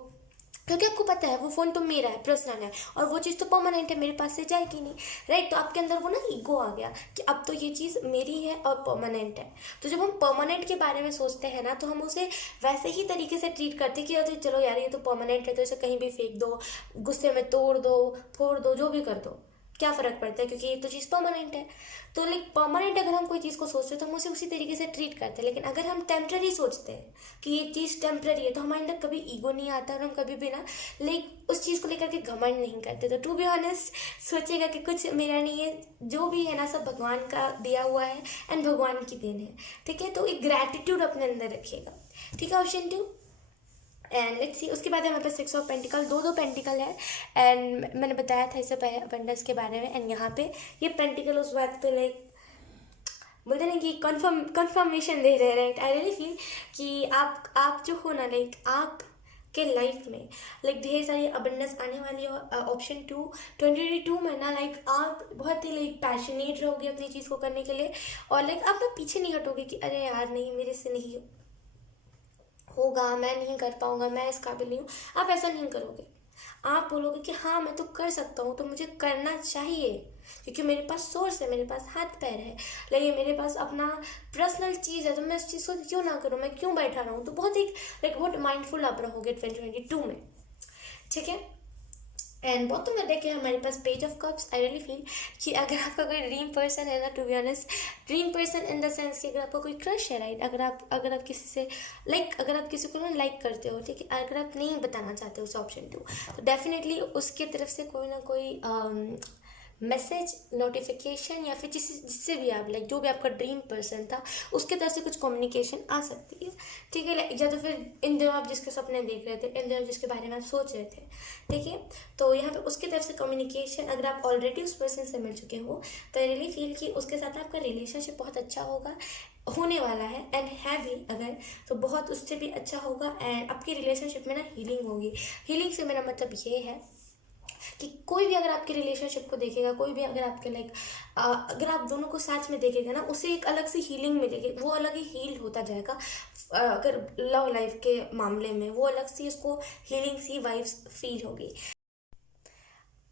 क्योंकि आपको पता है वो फ़ोन तो मेरा है, पर्सनल है, और वो चीज़ तो परमानेंट है, मेरे पास से जाएगी नहीं, राइट। तो आपके अंदर वो ना ईगो आ गया कि अब तो ये चीज़ मेरी है और परमानेंट है। तो जब हम परमानेंट के बारे में सोचते हैं ना, तो हम उसे वैसे ही तरीके से ट्रीट करते हैं कि अरे चलो यार ये तो परमानेंट है, तो इसे कहीं भी फेंक दो, गुस्से में तोड़ दो, फोड़ दो, जो भी कर दो, क्या फ़र्क पड़ता है, क्योंकि ये तो चीज़ परमानेंट है। तो लाइक परमानेंट अगर हम कोई चीज़ को सोचते हैं तो हम उसे उसी तरीके से ट्रीट करते हैं, लेकिन अगर हम टेम्प्रेरी सोचते हैं कि ये चीज़ टेम्प्रेरी है, तो हमारे अंदर कभी ईगो नहीं आता, और हम कभी भी ना लाइक उस चीज़ को लेकर के घमंड नहीं करते। तो टू बी ऑनेस्ट सोचेगा कि कुछ मेरा नहीं है, जो भी है ना सब भगवान का दिया हुआ है, एंड भगवान की देन है, ठीक है। तो एक ग्रैटिट्यूड अपने अंदर रखिएगा, ठीक है। ऑप्शन 2, एंड लेट्स सी, उसके बाद हमारे पास 6 ऑफ पेंटिकल, दो पेंटिकल है, एंड मैंने बताया था इससे पहले अबंडेंस के बारे में, एंड यहाँ पे ये पेंटिकल उस बात पे लाइक बोलते ना कि कंफर्मेशन दे रहे हैं, राइट। आई रियली फील कि आप जो हो ना, लाइक आप के लाइफ में लाइक ढेर सारी अबंडेंस आने वाली है। ऑप्शन 2, 2022 में ना लाइक आप बहुत ही लाइक पैशनेट रहोगे अपनी चीज़ को करने के लिए, और लाइक आप ना पीछे नहीं हटोगे कि अरे यार नहीं, मेरे से नहीं होगा, मैं नहीं कर पाऊँगा, मैं इस काबिल नहीं हूँ। आप ऐसा नहीं करोगे, आप बोलोगे कि हाँ मैं तो कर सकता हूँ, तो मुझे करना चाहिए, क्योंकि मेरे पास सोर्स है, मेरे पास हाथ पैर है, लेकिन मेरे पास अपना पर्सनल चीज़ है, तो मैं उस चीज़ को क्यों ना करूँ, मैं क्यों बैठा रहूँ। तो बहुत एक लाइक बहुत माइंडफुल आप रहोगे 2022 में, ठीक है। एंड बॉटम में देखें हमारे पास page of cups. I really feel कि अगर आपका कोई ड्रीम पर्सन है ना, to be honest, dream person in the sense कि अगर आपका कोई क्रश है, राइट, अगर आप किसी से लाइक अगर आप किसी को ना लाइक करते हो, ठीक है, अगर आप नहीं बताना चाहते हो उस ऑप्शन 2, तो डेफिनेटली उसके तरफ से कोई ना कोई मैसेज, नोटिफिकेशन, या फिर जिससे भी आप लाइक जो भी आपका ड्रीम पर्सन था उसके तरफ से कुछ कम्युनिकेशन आ सकती है, ठीक है। या तो फिर इन दिनों आप जिसके सपने देख रहे थे, इन दिनों जिसके बारे में आप सोच रहे थे, ठीक है, तो यहाँ पे उसकी तरफ से कम्युनिकेशन, अगर आप ऑलरेडी उस पर्सन से मिल चुके हो, तो आई रियली फील कि उसके साथ आपका रिलेशनशिप बहुत अच्छा होगा, होने वाला है, एंड है भी अगर, तो बहुत उससे भी अच्छा होगा, एंड आपकी रिलेशनशिप में ना हीलिंग होगी। हीलिंग से मेरा मतलब ये है कि कोई भी अगर आपके रिलेशनशिप को देखेगा, कोई भी अगर आपके लाइक अगर आप दोनों को साथ में देखेगा ना, उसे एक अलग सी हीलिंग मिलेगी, वो अलग ही हील होता जाएगा। अगर लव लाइफ के मामले में वो अलग सी उसको हीलिंग सी वाइब्स फील होगी।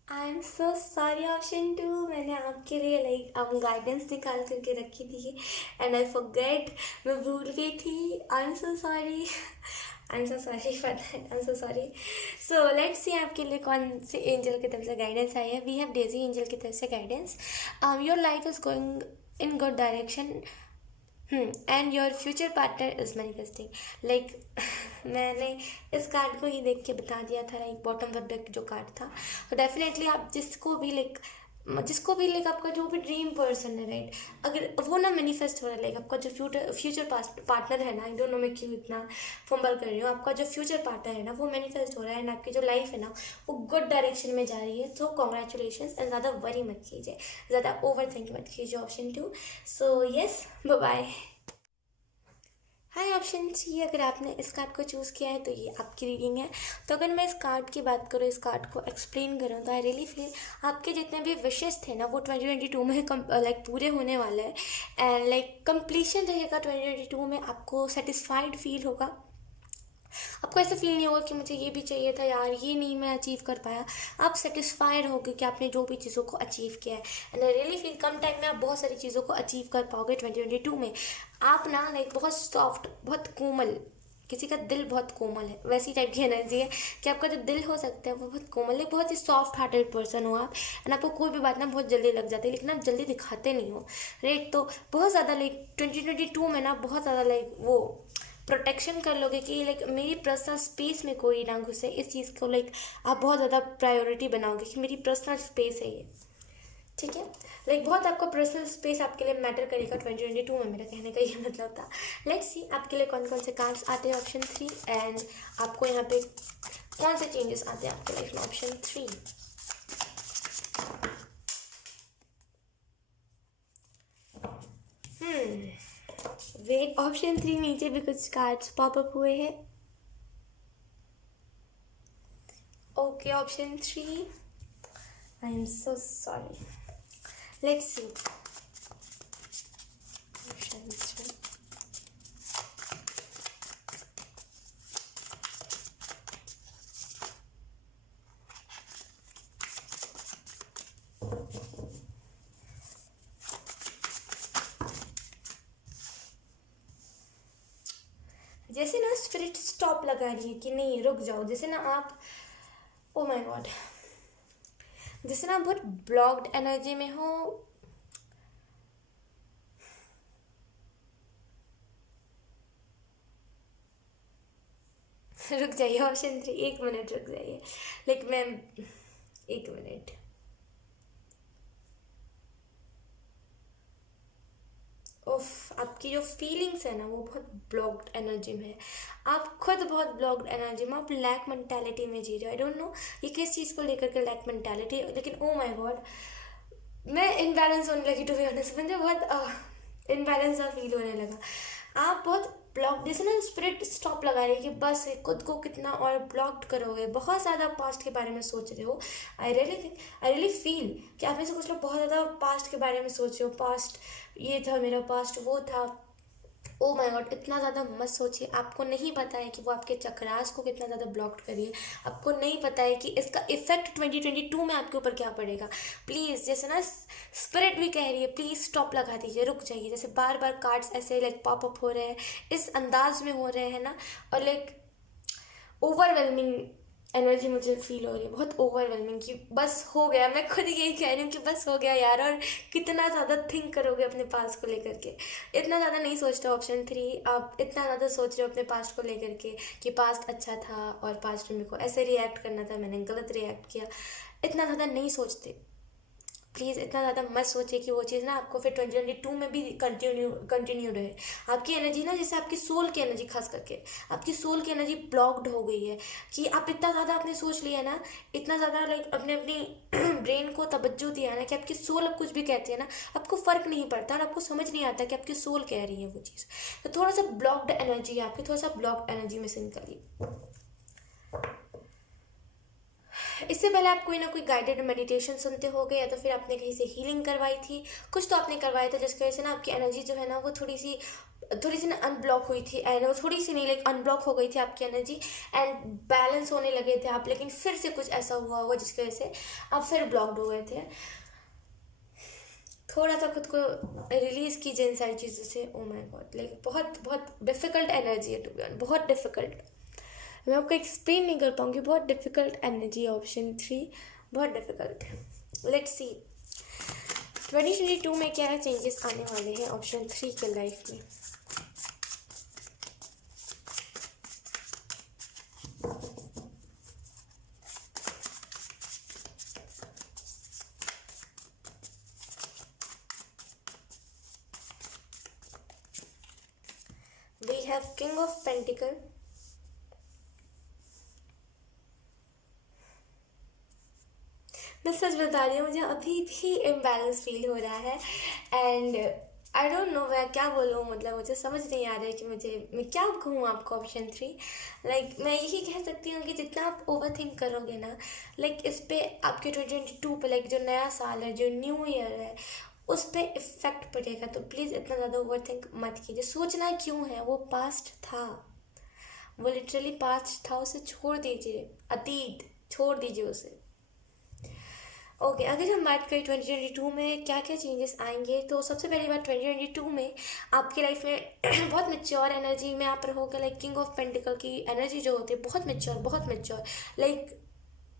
I am so sorry option 2, मैंने आपके लिए लाइक अब गाइडेंस निकाल करके रखी थी, एंड आई फॉरगेट, मैं भूल गई थी। I am so sorry, I am so sorry for that, I am so sorry. So let's see आपके लिए कौन से एंजल की तरफ से गाइडेंस आई है। वी हैव डेजी एंजल की तरफ से guidance. Your life is going in good direction, and your future partner is manifesting. Like मैंने इस कार्ड को ही देख के बता दिया था, लाइक बॉटम ऑफ डेक जो कार्ड था, तो डेफिनेटली आप जिसको भी लाइक आपका जो भी ड्रीम पर्सन है, राइट, अगर वो ना मैनिफेस्ट हो रहा है, लाइक आपका जो फ्यूचर पार्टनर है ना, आई डोंट नो मैं क्यों इतना फंबल कर रही हूँ, आपका जो फ्यूचर पार्टनर है ना वो मैनिफेस्ट हो रहा है, एंड आपकी जो लाइफ है ना वो गुड डायरेक्शन में जा रही है। सो कॉन्ग्रेचुलेशन, एंड ज़्यादा वरी मत कीजिए, ज़्यादा ओवर थिंक मत कीजिए option 2। So yes, bye bye. Hi option C, अगर आपने इस कार्ड को चूज़ किया है तो ये आपकी रीडिंग है। तो अगर मैं इस कार्ड की बात करूँ, इस कार्ड को एक्सप्लेन करूँ, तो आई रियली फील आपके जितने भी विशेस थे ना वो 2022 में लाइक पूरे होने वाले हैं, एंड लाइक कंप्लीशन रहेगा 2022 में, आपको सेटिस्फाइड फील होगा। आपको ऐसा फील नहीं होगा कि मुझे ये भी चाहिए था यार, ये नहीं मैं अचीव कर पाया। आप सेटिस्फाइड होगे कि आपने जो भी चीज़ों को अचीव किया है, and I really feel come time में आप बहुत सारी चीज़ों को अचीव कर पाओगे 2022 में। आप ना लाइक बहुत सॉफ्ट, बहुत कोमल, किसी का दिल बहुत कोमल है वैसी टाइप की एनर्जी है कि आपका जो दिल हो सकता है वो बहुत कोमल है, बहुत ही सॉफ्ट हार्टेड पर्सन हो आप, एंड आपको कोई भी बात ना बहुत जल्दी लग जाती है, लेकिन आप जल्दी दिखाते नहीं हो, राइट। तो बहुत ज़्यादा लाइक 2022 में ना बहुत ज़्यादा लाइक वो प्रोटेक्शन कर लोगे कि लाइक मेरी पर्सनल स्पेस में कोई ना घुसे, इस चीज़ को लाइक आप बहुत ज़्यादा प्रायोरिटी बनाओगे कि मेरी पर्सनल स्पेस है ये, ठीक है। लाइक बहुत आपका पर्सनल स्पेस आपके लिए मैटर करेगा 2022 में, मेरा कहने का ये मतलब था। लेट्स सी आपके लिए कौन कौन से कार्ड्स आते हैं ऑप्शन 3, एंड आपको यहाँ पे कौन से चेंजेस आते हैं आपके लाइफ में ऑप्शन 3। वेट, ऑप्शन 3 नीचे भी कुछ कार्ड्स पॉपअप हुए हैं। Okay option 3, I am so sorry, let's सी। जैसे ना स्पिरिट स्टॉप लगा रही है कि नहीं रुक जाओ, जैसे ना आप, ओ माय गॉड, जैसे ना आप बहुत ब्लॉक्ड एनर्जी में हो। रुक जाइए, ऑप्शन 3, 1 मिनट रुक जाइए, लाइक मैं 1 मिनट। उफ, आपकी जो फीलिंग्स है ना वो बहुत ब्लॉक्ड एनर्जी में है। आप खुद बहुत ब्लॉक्ड एनर्जी में, आप लैक मेंटालिटी में जी रहे हो। आई डोंट नो ये किस चीज़ को लेकर के लैक मेंटालिटी, लेकिन ओ माय गॉड, मैं इनबैलेंस होने लगी टू बी ऑनेस्ट, मुझे बहुत इनबैलेंस सा फील होने लगा। आप बहुत ब्लॉक, जैसे ना स्पिरिट स्टॉप लगा रही है कि बस खुद को कितना और ब्लॉक्ड करोगे, बहुत ज़्यादा पास्ट के बारे में सोच रहे हो। आई रियली फील कि आप में से कुछ लोग बहुत ज़्यादा पास्ट के बारे में सोच रहे हो। पास्ट ये था मेरा, पास्ट वो था। ओ माय गॉड, इतना ज़्यादा मत सोचिए। आपको नहीं पता है कि वो आपके चक्रास को कितना ज़्यादा ब्लॉक्ड करिए। आपको नहीं पता है कि इसका इफेक्ट 2022 में आपके ऊपर क्या पड़ेगा। प्लीज़, जैसे ना स्पिरिट भी कह रही है, प्लीज़ स्टॉप लगा दीजिए, रुक जाइए। जैसे बार बार कार्ड्स ऐसे लाइक पॉप अप हो रहे हैं, इस अंदाज में हो रहे हैं ना, और लाइक ओवरवेलमिंग एनर्जी मुझे फील हो रही है, बहुत ओवरवेलमिंग, कि बस हो गया। मैं खुद यही कह रही हूँ कि बस हो गया यार। और कितना ज़्यादा थिंक करोगे अपने पास्ट को लेकर के, इतना ज़्यादा नहीं सोचते। ऑप्शन 3, आप इतना ज़्यादा सोच रहे हो अपने पास्ट को लेकर के कि पास्ट अच्छा था और पास्ट में मेरे को ऐसे रिएक्ट करना था, मैंने गलत रिएक्ट किया। इतना ज़्यादा नहीं सोचते प्लीज़, इतना ज़्यादा मत सोचिए कि वो चीज़ ना आपको फिर 2022 में भी कंटिन्यू रहे। आपकी एनर्जी ना, जैसे आपकी सोल की एनर्जी, खास करके आपकी सोल की एनर्जी ब्लॉक्ड हो गई है कि आप इतना ज़्यादा आपने सोच लिया ना, इतना ज़्यादा लाइक अपने अपनी ब्रेन को तवज्जो दिया ना कि आपकी सोल अब कुछ भी कहती है ना, आपको फ़र्क नहीं पड़ता और आपको समझ नहीं आता कि आपकी सोल कह रही है वो चीज़। तो थोड़ा सा ब्लॉक्ड एनर्जी है आपकी, थोड़ा सा ब्लॉक्ड एनर्जी में से निकलिए। इससे पहले आप कोई ना कोई गाइडेड मेडिटेशन सुनते होगे, या तो फिर आपने कहीं से हीलिंग करवाई थी, कुछ तो आपने करवाया था जिसकी वजह से ना आपकी एनर्जी जो है ना वो थोड़ी सी ना अनब्लॉक हुई थी। एंड वो थोड़ी सी नहीं, लाइक अनब्लॉक हो गई थी आपकी एनर्जी, एंड बैलेंस होने लगे थे आप, लेकिन फिर से कुछ ऐसा हुआ होगा जिसकी वजह से आप फिर ब्लॉक्ड हो गए थे। थोड़ा सा खुद को रिलीज़ कीजिए इन सारी चीज़ों से। ओ माय गॉड, लाइक बहुत बहुत डिफ़िकल्ट एनर्जी है टू बी ऑनेस्ट, बहुत डिफ़िकल्ट। मैं आपको एक्सप्लेन नहीं कर पाऊँगी, बहुत डिफ़िकल्ट एनर्जी है ऑप्शन 3, बहुत डिफ़िकल्ट है। लेट्स सी 2022 में क्या चेंजेस आने वाले हैं ऑप्शन 3 के लाइफ में। We have king of pentacles, मैं सच बता रही हूँ, मुझे अभी भी इम्बैलेंस फील हो रहा है। एंड आई डोंट नो मैं क्या बोलूँ, मतलब मुझे समझ नहीं आ रहा है कि मैं क्या कहूँ आपको। ऑप्शन 3, लाइक मैं यही कह सकती हूँ कि जितना आप ओवर थिंक करोगे ना, लाइक इस पर आपके 2022 पे, लाइक जो नया साल है, जो न्यू ईयर है, उस पर इफ़ेक्ट पड़ेगा। तो प्लीज़ इतना ज़्यादा ओवर थिंक मत कीजिए। सोचना क्यों है, वो पास्ट था, वो लिटरली पास्ट था, उसे छोड़ दीजिए, अतीत छोड़ दीजिए उसे। ओके, अगर हम बात करें 2022 में क्या क्या चेंजेस आएंगे, तो सबसे पहली बात, 2022 में आपकी लाइफ में बहुत मेच्योर एनर्जी में आप रहोगे। लाइक किंग ऑफ पेंटिकल की एनर्जी जो होती है बहुत मेच्योर, लाइक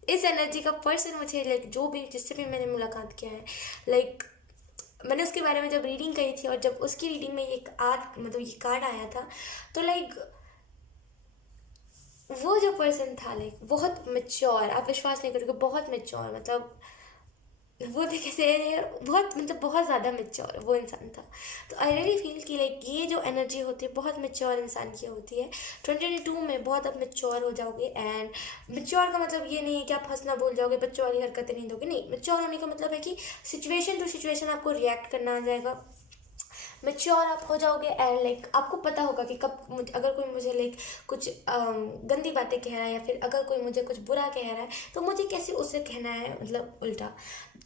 इस एनर्जी का पर्सन मुझे, लाइक जो भी जिससे भी मैंने मुलाकात किया है, लाइक मैंने उसके बारे में जब रीडिंग करी थी, और जब उसकी रीडिंग में ये मतलब ये कार्ड आया था, तो लाइक वो जो पर्सन था, लाइक बहुत मेच्योर, आप विश्वास नहीं करोगे, बहुत मेच्योर, मतलब वो तो कैसे बहुत, मतलब बहुत ज़्यादा मेच्योर वो इंसान था। तो आई रियली फील कि लाइक ये जो एनर्जी होती है बहुत मेच्योर इंसान की होती है। 2022 में बहुत आप मेच्योर हो जाओगे। एंड मेच्योर का मतलब ये नहीं है कि आप हंसना भूल जाओगे, बच्चों वाली हरकतें नहीं दोगे, नहीं। मेच्योर होने का मतलब है कि सिचुएशन टू सिचुएशन आपको रिएक्ट करना आ जाएगा, मेच्योर आप हो जाओगे। एंड लाइक आपको पता होगा कि कब अगर कोई मुझे लाइक कुछ गंदी बातें कह रहा है, या फिर अगर कोई मुझे कुछ बुरा कह रहा है, तो मुझे कैसे उससे कहना है, मतलब उल्टा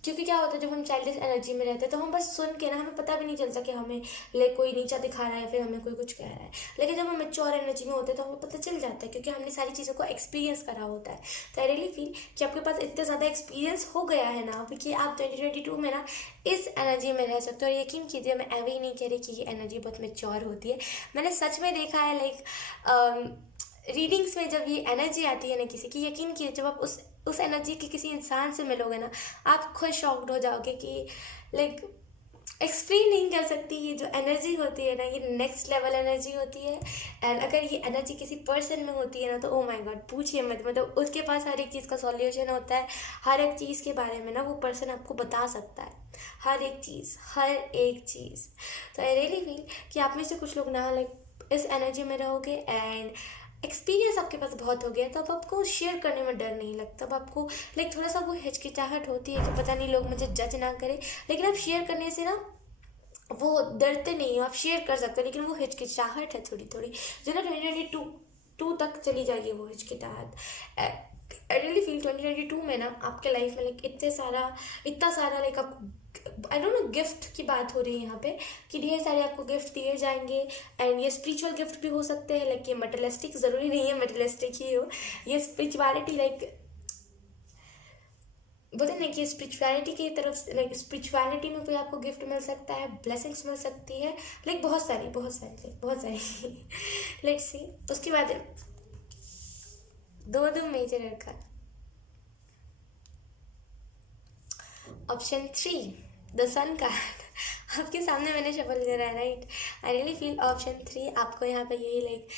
क्योंकि क्या होता है जब हम चाइल्डिश एनर्जी में रहते हैं तो हम बस सुन के ना, हमें पता भी नहीं चलता कि हमें लाइक कोई नीचा दिखा रहा है, फिर हमें कोई कुछ कह रहा है। लेकिन जब हम मैच्योर एनर्जी में होते हैं तो हमें पता चल जाता है, क्योंकि हमने सारी चीज़ों को एक्सपीरियंस करा होता है। तो आई रियली फील कि आपके पास इतना ज़्यादा एक्सपीरियंस हो गया है ना कि आप 2022 में ना इस एनर्जी में रह सकते हो। और यकीन कीजिए, मैं ऐवे ही नहीं कह रही कि ये एनर्जी बहुत मैच्योर होती है। मैंने सच में देखा है लाइक रीडिंग्स में जब ये एनर्जी आती है ना किसी की, यकीन कीजिए जब आप उस एनर्जी के किसी इंसान से मिलोगे ना, आप खुद शॉक्ड हो जाओगे कि लाइक एक्सप्लेन नहीं कर सकती। ये जो एनर्जी होती है ना, ये नेक्स्ट लेवल एनर्जी होती है। एंड अगर ये एनर्जी किसी पर्सन में होती है ना, तो ओ माय गॉड पूछिए मत, मतलब उसके पास हर एक चीज़ का सॉल्यूशन होता है। हर एक चीज़ के बारे में ना वो पर्सन आपको बता सकता है, हर एक चीज़, हर एक चीज़। तो आई रियली फील कि आप में से कुछ लोग ना लाइक इस एनर्जी में रहोगे एंड एक्सपीरियंस आपके पास बहुत हो गया, तो अब आपको शेयर करने में डर नहीं लगता। अब आपको लाइक थोड़ा सा वो हिचकिचाहट होती है कि पता नहीं लोग मुझे जज ना करें, लेकिन आप शेयर करने से ना वो डरते नहीं हो, आप शेयर कर सकते हो। लेकिन वो हिचकिचाहट है थोड़ी थोड़ी जो ना 2022 तक चली जाएगी वो हिचकिचाहट। आई रियली फील 2022 में ना आपके लाइफ में लाइक इतना सारा लाइक आप आई डोंट नो गिफ्ट की बात हो रही है यहाँ पे कि ढेर सारे आपको गिफ्ट दिए जाएंगे। एंड ये स्पिरिचुअल गिफ्ट भी हो सकते हैं, लाइक ये मटेरियलिस्टिक ज़रूरी नहीं है मटेरियलिस्टिक ही हो। ये स्पिरिचुअलिटी लाइक बोलते हैं ना कि स्पिरिचुअलिटी की तरफ, लाइक स्पिरिचुअलिटी में कोई आपको गिफ्ट मिल सकता है, ब्लेसिंग्स मिल सकती है, लाइक बहुत सारी लेट्स सी। उसके बाद दो मेजर अरकान। ऑप्शन 3 द सन कार्ड आपके सामने मैंने शफल करा है, राइट। आई रियली फील ऑप्शन 3 आपको यहाँ पे यही लाइक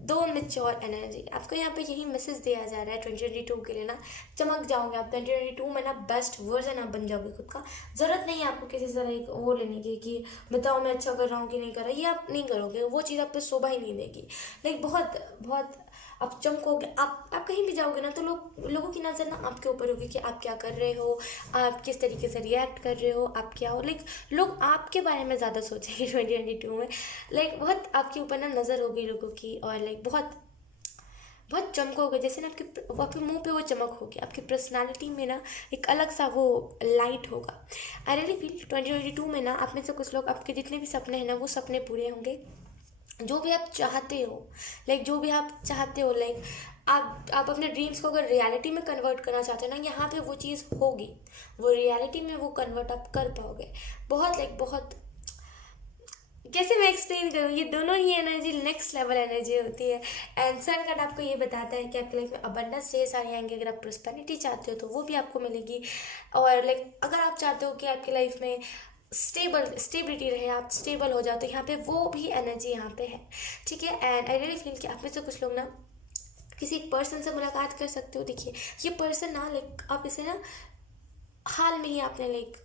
दो मैच्योर एनर्जी, आपको यहाँ पे यही मैसेज दिया जा रहा है 2022 के लिए ना। चमक जाओगे आप 2022 में ना, बेस्ट वर्जन आप बन जाओगे खुद का। ज़रूरत नहीं है आपको किसी तरह एक वो लेने की कि बताओ मैं अच्छा कर रहा हूँ कि नहीं कर रहा, ये आप नहीं करोगे, वो चीज़ आप पे शोभा ही नहीं देगी। लाइक बहुत बहुत आप चमकोगे। आप कहीं भी जाओगे ना तो लोगों की नज़र ना आपके ऊपर होगी कि आप क्या कर रहे हो, आप किस तरीके से रिएक्ट कर रहे हो, आप क्या हो। लाइक लोग आपके बारे में ज़्यादा सोचेंगे 2022 में। लाइक बहुत आपके ऊपर ना नज़र होगी लोगों की, और लाइक बहुत बहुत चमकोगे, जैसे ना आपके मुंह पे वो चमक होगी, आपकी पर्सनालिटी में ना एक अलग सा वो लाइट होगा। आई रियली फील 2022 में ना आप में से कुछ लोग, आपके जितने भी सपने हैं ना वो सपने पूरे होंगे। जो भी आप चाहते हो, लाइक जो भी आप चाहते हो, लाइक आप अपने ड्रीम्स को अगर रियलिटी में कन्वर्ट करना चाहते हो ना, यहाँ पे वो चीज़ होगी, वो रियलिटी में वो कन्वर्ट आप कर पाओगे। बहुत लाइक बहुत कैसे मैं एक्सप्लेन करूँ, ये दोनों ही एनर्जी नेक्स्ट लेवल एनर्जी होती है। एंड सन कार्ड आपको ये बताता है कि आपकी लाइफ में अबंडेंस ढेर सारे आएंगे। अगर आप प्रोस्पेरिटी चाहते हो तो वो भी आपको मिलेगी। और लाइक अगर आप चाहते हो कि आपकी लाइफ में स्टेबिलिटी रहे, आप स्टेबल हो जाओ, तो यहाँ पे वो भी एनर्जी यहाँ पे है, ठीक है। एंड आई रियली फील कि आप में से कुछ लोग ना किसी एक पर्सन से मुलाकात कर सकते हो। देखिए ये पर्सन ना लाइक आप इसे ना हाल में ही आपने लाइक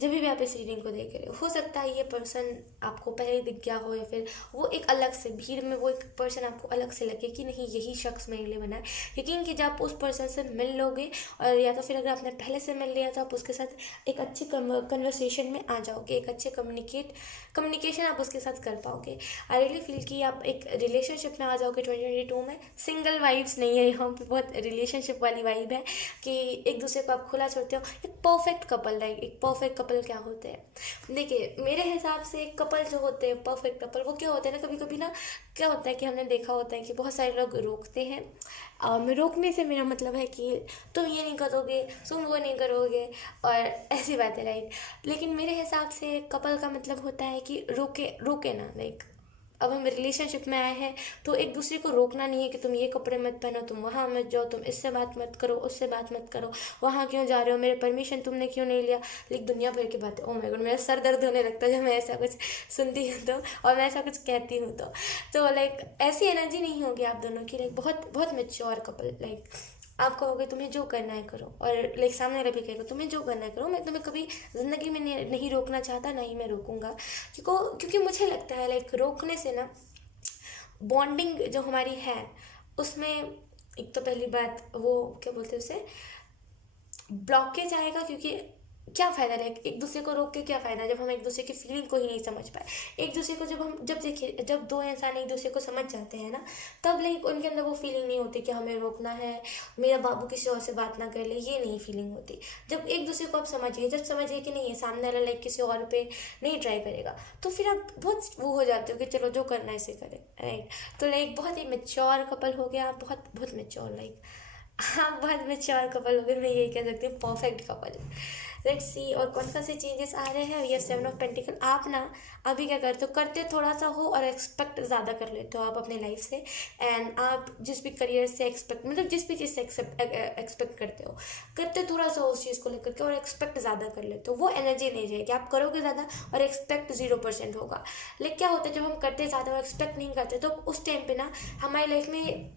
जब भी आप इस रीडिंग को देख रहे हो सकता है ये पर्सन आपको पहले दिख गया हो, या फिर वो एक अलग से भीड़ में वो एक पर्सन आपको अलग से लगे कि नहीं यही शख्स मेरे लिए बना है। यकीन कि जब आप उस पर्सन से मिल लोगे, और या तो फिर अगर आपने पहले से मिल लिया तो आप उसके साथ एक अच्छे कन्वर्सेशन में आ जाओगे, एक अच्छे कम्युनिकेशन आप उसके साथ कर पाओगे। आई रियली फील कि आप एक रिलेशनशिप में आ जाओगे 2022 में। सिंगल वाइब्स नहीं है यहाँ पे, बहुत रिलेशनशिप वाली वाइब है कि एक दूसरे को आप खुला छोड़ते हो। एक परफेक्ट कपल, लाइक एक परफेक्ट कपल क्या होते हैं, देखिए मेरे हिसाब से एक कपल जो होते हैं परफेक्ट कपल, वो क्या होते हैं ना, कभी कभी ना क्या होता है कि हमने देखा होता है कि बहुत सारे लोग रोकते हैं। रोकने से मेरा मतलब है कि तुम ये नहीं करोगे, तुम वो नहीं करोगे, और ऐसी बात है, राइट। लेकिन मेरे हिसाब से कपल का मतलब होता है कि रोके ना। लाइक अब हम रिलेशनशिप में आए हैं तो एक दूसरे को रोकना नहीं है कि तुम ये कपड़े मत पहनो, तुम वहाँ मत जाओ, तुम इससे बात मत करो, उससे बात मत करो, वहाँ क्यों जा रहे हो, मेरे परमिशन तुमने क्यों नहीं लिया। लेकिन दुनिया भर की बातें, ओ माय गॉड मेरा सर दर्द होने लगता है जब मैं ऐसा कुछ सुनती हूँ तो, और मैं ऐसा कुछ कहती हूँ तो लाइक ऐसी एनर्जी नहीं होगी आप दोनों की। लाइक बहुत बहुत मैच्योर कपल, लाइक आप कहोगे तुम्हें जो करना है करो, और लाइक सामने वाला भी कहेगा तुम्हें जो करना है करो, मैं तुम्हें कभी ज़िंदगी में नहीं रोकना चाहता, ना ही मैं रोकूंगा। क्योंकि मुझे लगता है लाइक रोकने से ना बॉन्डिंग जो हमारी है उसमें एक तो पहली बात वो क्या बोलते हैं उसे ब्लॉकेज आएगा, क्योंकि क्या फ़ायदा, लाइक एक दूसरे को रोक के क्या फ़ायदा जब हम एक दूसरे की फीलिंग को ही नहीं समझ पाए। एक दूसरे को जब देखिए, जब दो इंसान एक दूसरे को समझ जाते हैं ना, तब लाइक उनके अंदर वो फीलिंग नहीं होती कि हमें रोकना है, मेरा बाबू किसी और से बात ना कर ले, ये नहीं फीलिंग होती। जब एक दूसरे को आप समझिए, जब समझिए कि नहीं है सामने वाला लाइक किसी और पे नहीं ट्राई करेगा, तो फिर आप बहुत वो हो जाते हो कि चलो जो करना है इसे करें, राइट। तो लाइक बहुत ही मेच्योर कपल हो गया आप, बहुत बहुत मेच्योर, लाइक हाँ बहुत मेच्योर कपल हो गए, मैं यही कह सकती हूँ, परफेक्ट कपल। लेट्स सी और कौन कौन से चेंजेस आ रहे हैं। ये 7 ऑफ पेंटिकल, आप ना अभी क्या करते हो, करते थोड़ा सा हो और एक्सपेक्ट ज़्यादा कर लेते हो आप अपने लाइफ से। एंड आप जिस भी करियर से एक्सपेक्ट, मतलब जिस भी चीज़ से एक्सपेक्ट करते हो, करते थोड़ा सा उस चीज़ को लेकर के और एक्सपेक्ट ज़्यादा कर लेते हो, वो एनर्जी नहीं रहेगी। आप करोगे ज़्यादा और एक्सपेक्ट 0% होगा। लेकिन क्या होता है, जब हम करते ज़्यादा और एक्सपेक्ट नहीं करते, तो उस टाइम पे ना हमारी लाइफ में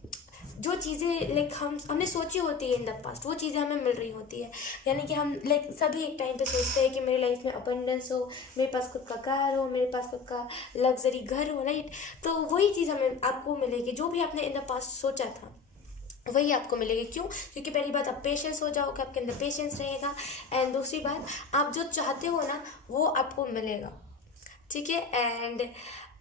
जो चीज़ें लाइक हमने सोची होती है इन द पास्ट, वो चीज़ें हमें मिल रही होती है। यानी कि हम लाइक सभी एक टाइम पे सोचते हैं कि मेरी लाइफ में अबंडेंस हो, मेरे पास खुद का कार हो, मेरे पास खुद का लग्जरी घर हो, राइट। तो वही चीज़ हमें आपको मिलेगी, जो भी आपने इन द पास्ट सोचा था वही आपको मिलेगी। क्यों? क्योंकि पहली बात, आप पेशेंस हो जाओगे, आपके अंदर पेशेंस रहेगा। एंड दूसरी बात, आप जो चाहते हो ना वो आपको मिलेगा, ठीक है। एंड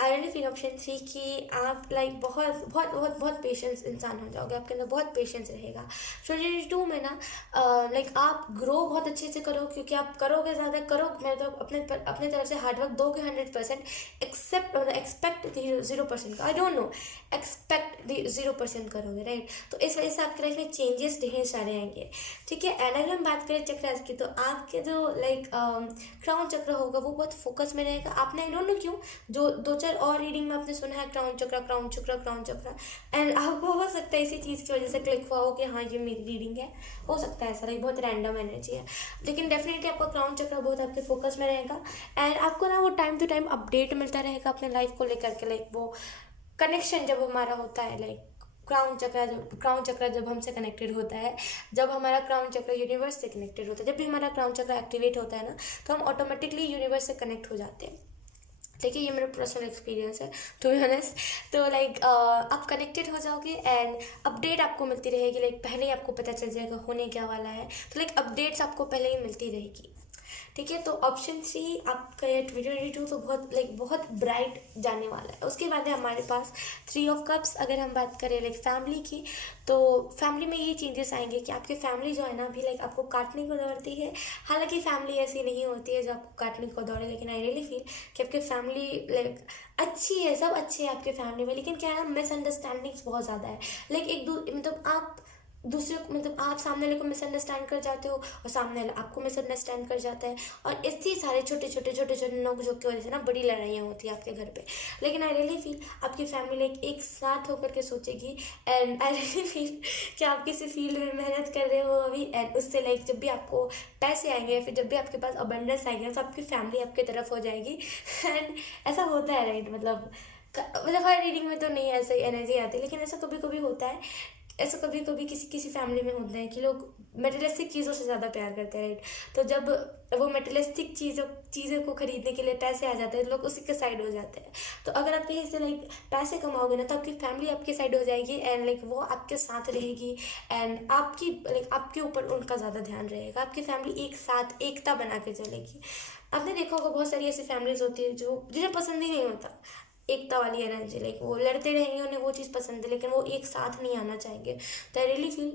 आइडेंटिटी फील ऑप्शन 3 कि आप लाइक बहुत बहुत बहुत बहुत पेशेंस इंसान हो जाओगे, आपके अंदर बहुत पेशेंस रहेगा। 2022 में ना लाइक आप ग्रो बहुत अच्छे से करो, क्योंकि आप करोगे ज़्यादा, करो मतलब अपने तरफ से हार्डवर्क दोगे 100%। एक्सेप्ट मतलब एक्सपेक्ट 0% का, आई डोंट नो, एक्सपेक्ट 0% करोगे, राइट। तो इस वजह से आपकी लाइफ में चेंजेस ढेर सारे आएंगे, ठीक है। एंड अगर हम बात करें चक्रास की, तो आपके जो लाइक क्राउन चक्र होगा वो बहुत फोकस में रहेगा। आपने आई डोंट नो क्यों, जो 2-4 और रीडिंग में आपने सुना है क्राउन चक्र, क्राउन चक्र, क्राउन चक्र। एंड आपको हो सकता है इसी चीज़ की वजह से क्लिक हुआ हो कि हाँ ये मेरी रीडिंग है, हो सकता है ऐसा, लाइक बहुत रैंडम एनर्जी है। लेकिन डेफिनेटली आपका क्राउन चक्र बहुत आपके फोकस में रहेगा। एंड आपको ना वो टाइम टू टाइम अपडेट मिलता रहेगा अपने लाइफ को लेकर के, लाइक वो कनेक्शन जब हमारा होता है, लाइक क्राउन चक्र जब हमसे कनेक्टेड होता है, जब हमारा क्राउन चक्र यूनिवर्स से कनेक्टेड होता है, जब भी हमारा क्राउन चक्र एक्टिवेट होता है ना, तो हम ऑटोमेटिकली यूनिवर्स से कनेक्ट हो जाते हैं। देखिए ये मेरा पर्सनल एक्सपीरियंस है, टू बी ऑनेस्ट। तो लाइक आप कनेक्टेड हो जाओगे एंड अपडेट आपको मिलती रहेगी, लाइक पहले ही आपको पता चल जाएगा होने क्या वाला है, तो लाइक अपडेट्स आपको पहले ही मिलती रहेगी, ठीक है। तो ऑप्शन 3 आपका 2022 तो बहुत लाइक बहुत ब्राइट जाने वाला है। उसके बाद है हमारे पास 3 ऑफ कप्स। अगर हम बात करें लाइक फैमिली की, तो फैमिली में ये चेंजेस आएंगे कि आपके फैमिली जो है ना अभी लाइक आपको काटने को दौड़ती है। हालांकि फैमिली ऐसी नहीं होती है जो आपको काटने को दौड़े, लेकिन आई रियली फील कि आपके फैमिली लाइक अच्छी है, सब अच्छे हैं आपके फैमिली में, लेकिन क्या है ना, मिसअंडरस्टैंडिंग्स बहुत ज़्यादा है। लाइक मतलब आप दूसरे को, मतलब आप सामने वाले को मिसअंडरस्टैंड कर जाते हो और सामने वाला आपको मिसअंडरस्टैंड कर जाता है, और इसी सारे छोटे छोटे नोक झोंक की वजह से ना बड़ी लड़ाइयाँ होती है आपके घर पे। लेकिन आई रियली फील आपकी फैमिली एक साथ होकर के सोचेगी। एंड आई रियली फील कि आप किसी फील्ड में मेहनत कर रहे हो अभी, एंड उससे लाइक जब भी आपको पैसे आएंगे या फिर जब भी आपके पास अबंडेंस आएंगे, तो आपकी फैमिली आपकी तरफ हो जाएगी। एंड ऐसा होता है, राइट। मतलब हर रीडिंग में तो नहीं ऐसे एनर्जी आती, लेकिन ऐसा कभी कभी होता है। ऐसा कभी कभी किसी किसी फैमिली में होता है कि लोग मटेरियलिस्टिक चीज़ों से ज़्यादा प्यार करते हैं, राइट। तो जब वो मटेरियलिस्टिक चीज़ों को खरीदने के लिए पैसे आ जाते हैं, लोग उसी के साइड हो जाते हैं। तो अगर आप कहीं से लाइक पैसे कमाओगे ना, तो आपकी फैमिली आपके साइड हो जाएगी एंड लाइक वो आपके साथ रहेगी। एंड आपकी लाइक आपके ऊपर उनका ज़्यादा ध्यान रहेगा, आपकी फैमिली एक साथ एकता बना के चलेगी। आपने देखा होगा बहुत सारी ऐसी फैमिलीज होती है जो जिन्हें पसंद ही नहीं होता एकता वाली एनर्जी, लाइक वो लड़ते रहेंगे, उन्हें वो चीज़ पसंद है लेकिन वो एक साथ नहीं आना चाहेंगे। तो आई रियली फील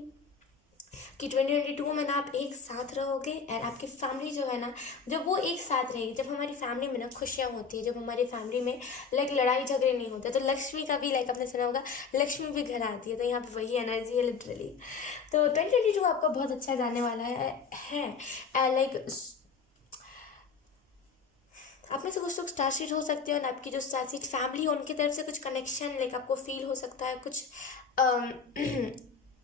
कि 2022 में ना आप एक साथ रहोगे एंड आपकी फैमिली जो है ना, जब वो एक साथ रहेगी, जब हमारी फैमिली में ना खुशियाँ होती है, जब हमारी फैमिली में लाइक लड़ाई झगड़े नहीं होते, तो लक्ष्मी का भी लाइक आपने सुना होगा, लक्ष्मी भी घर आती है। तो यहाँ पे वही एनर्जी है लिटरली। तो 2022 आपका बहुत अच्छा जाने वाला है। एंड लाइक आप में से कुछ लोग स्टारशीट हो सकते हो, और आपकी जो स्टारशीट फैमिली है उनकी तरफ से कुछ कनेक्शन लाइक आपको फील हो सकता है, कुछ अम,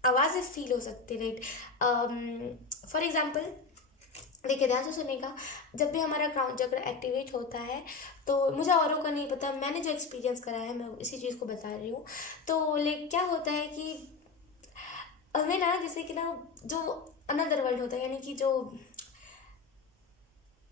आवाज़ें फील हो सकती है, राइट। फॉर एग्जाम्पल देखिए ध्यान से सुनेगा, जब भी हमारा क्राउन चक्र एक्टिवेट होता है, तो मुझे औरों का नहीं पता, मैंने जो एक्सपीरियंस करा है मैं इसी चीज़ को बता रही हूँ। तो लाइक क्या होता है कि हमें ना जैसे कि ना जो अनदर वर्ल्ड होता है, यानी कि जो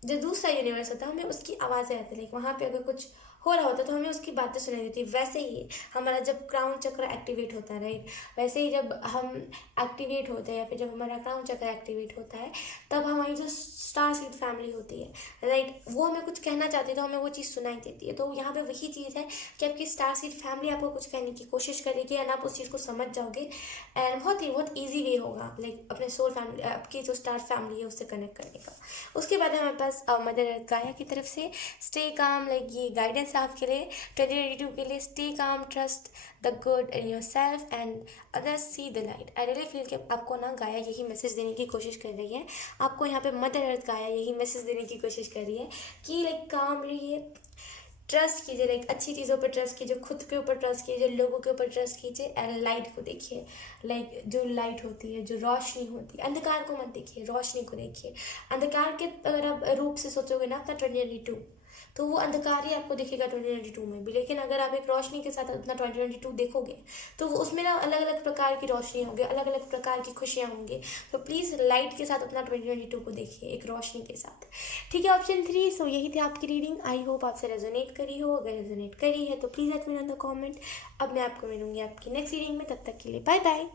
जो दूसरा यूनिवर्स होता है हमें उसकी आवाज़ें आती है, लाइक वहाँ पे अगर कुछ हो रहा होता है तो हमें उसकी बातें सुनाई देती है। वैसे ही हमारा जब क्राउन चक्र एक्टिवेट होता है, राइट, वैसे ही जब हम एक्टिवेट होते हैं या फिर जब हमारा क्राउन चक्र एक्टिवेट होता है तब हमारी जो स्टार सीड फैमिली होती है, राइट, वो हमें कुछ कहना चाहती है तो हमें वो चीज़ सुनाई देती है। तो यहाँ पे वही चीज़ है कि आपकी स्टार सीड फैमिली आपको कुछ कहने की कोशिश करेगी एंड आप उस चीज़ को समझ जाओगे एंड बहुत ईजी वे होगा लाइक अपने सोल फैमिली, आपकी जो स्टार फैमिली है उससे कनेक्ट करने का। उसके बाद हमारे पास मदर अर्थ गाया की तरफ से स्टे काम, लाइक ये गाइडेंस है आपके लिए 2022 के लिए। Stay calm, trust the good in your self and others see the light. I really feel कि आपको ना गाया यही मैसेज देने की कोशिश कर रही है, आपको यहाँ पे मदर अर्थ गाया यही मैसेज देने की कोशिश कर रही है कि लाइक काम रहिए, ट्रस्ट कीजिए, लाइक अच्छी चीज़ों पर ट्रस्ट कीजिए, खुद के ऊपर ट्रस्ट कीजिए, लोगों के ऊपर ट्रस्ट कीजिए एंड लाइट को देखिए। लाइक जो लाइट होती है, जो रोशनी होती है, अंधकार को मत देखिए, रोशनी को देखिए। अंधकार के अगर आप रूप से सोचोगे ना अपना 2022 तो वो अंधकार ही आपको दिखेगा 2022 में भी। लेकिन अगर आप एक रोशनी के साथ अपना 2022 देखोगे तो वो उसमें ना अलग अलग प्रकार की रोशनी होगी, अलग अलग प्रकार की खुशियाँ होंगी। तो प्लीज़ लाइट के साथ अपना 2022 को देखिए, एक रोशनी के साथ। ठीक है, ऑप्शन 3। सो यही थी आपकी रीडिंग। आई होप आपसे रेजोनेट करी हो। अगर रेजोनेट करी है तो please let me know in the comment. अब मैं आपको मिलूंगी आपकी नेक्स्ट रीडिंग में, तब तक के लिए बाय बाय।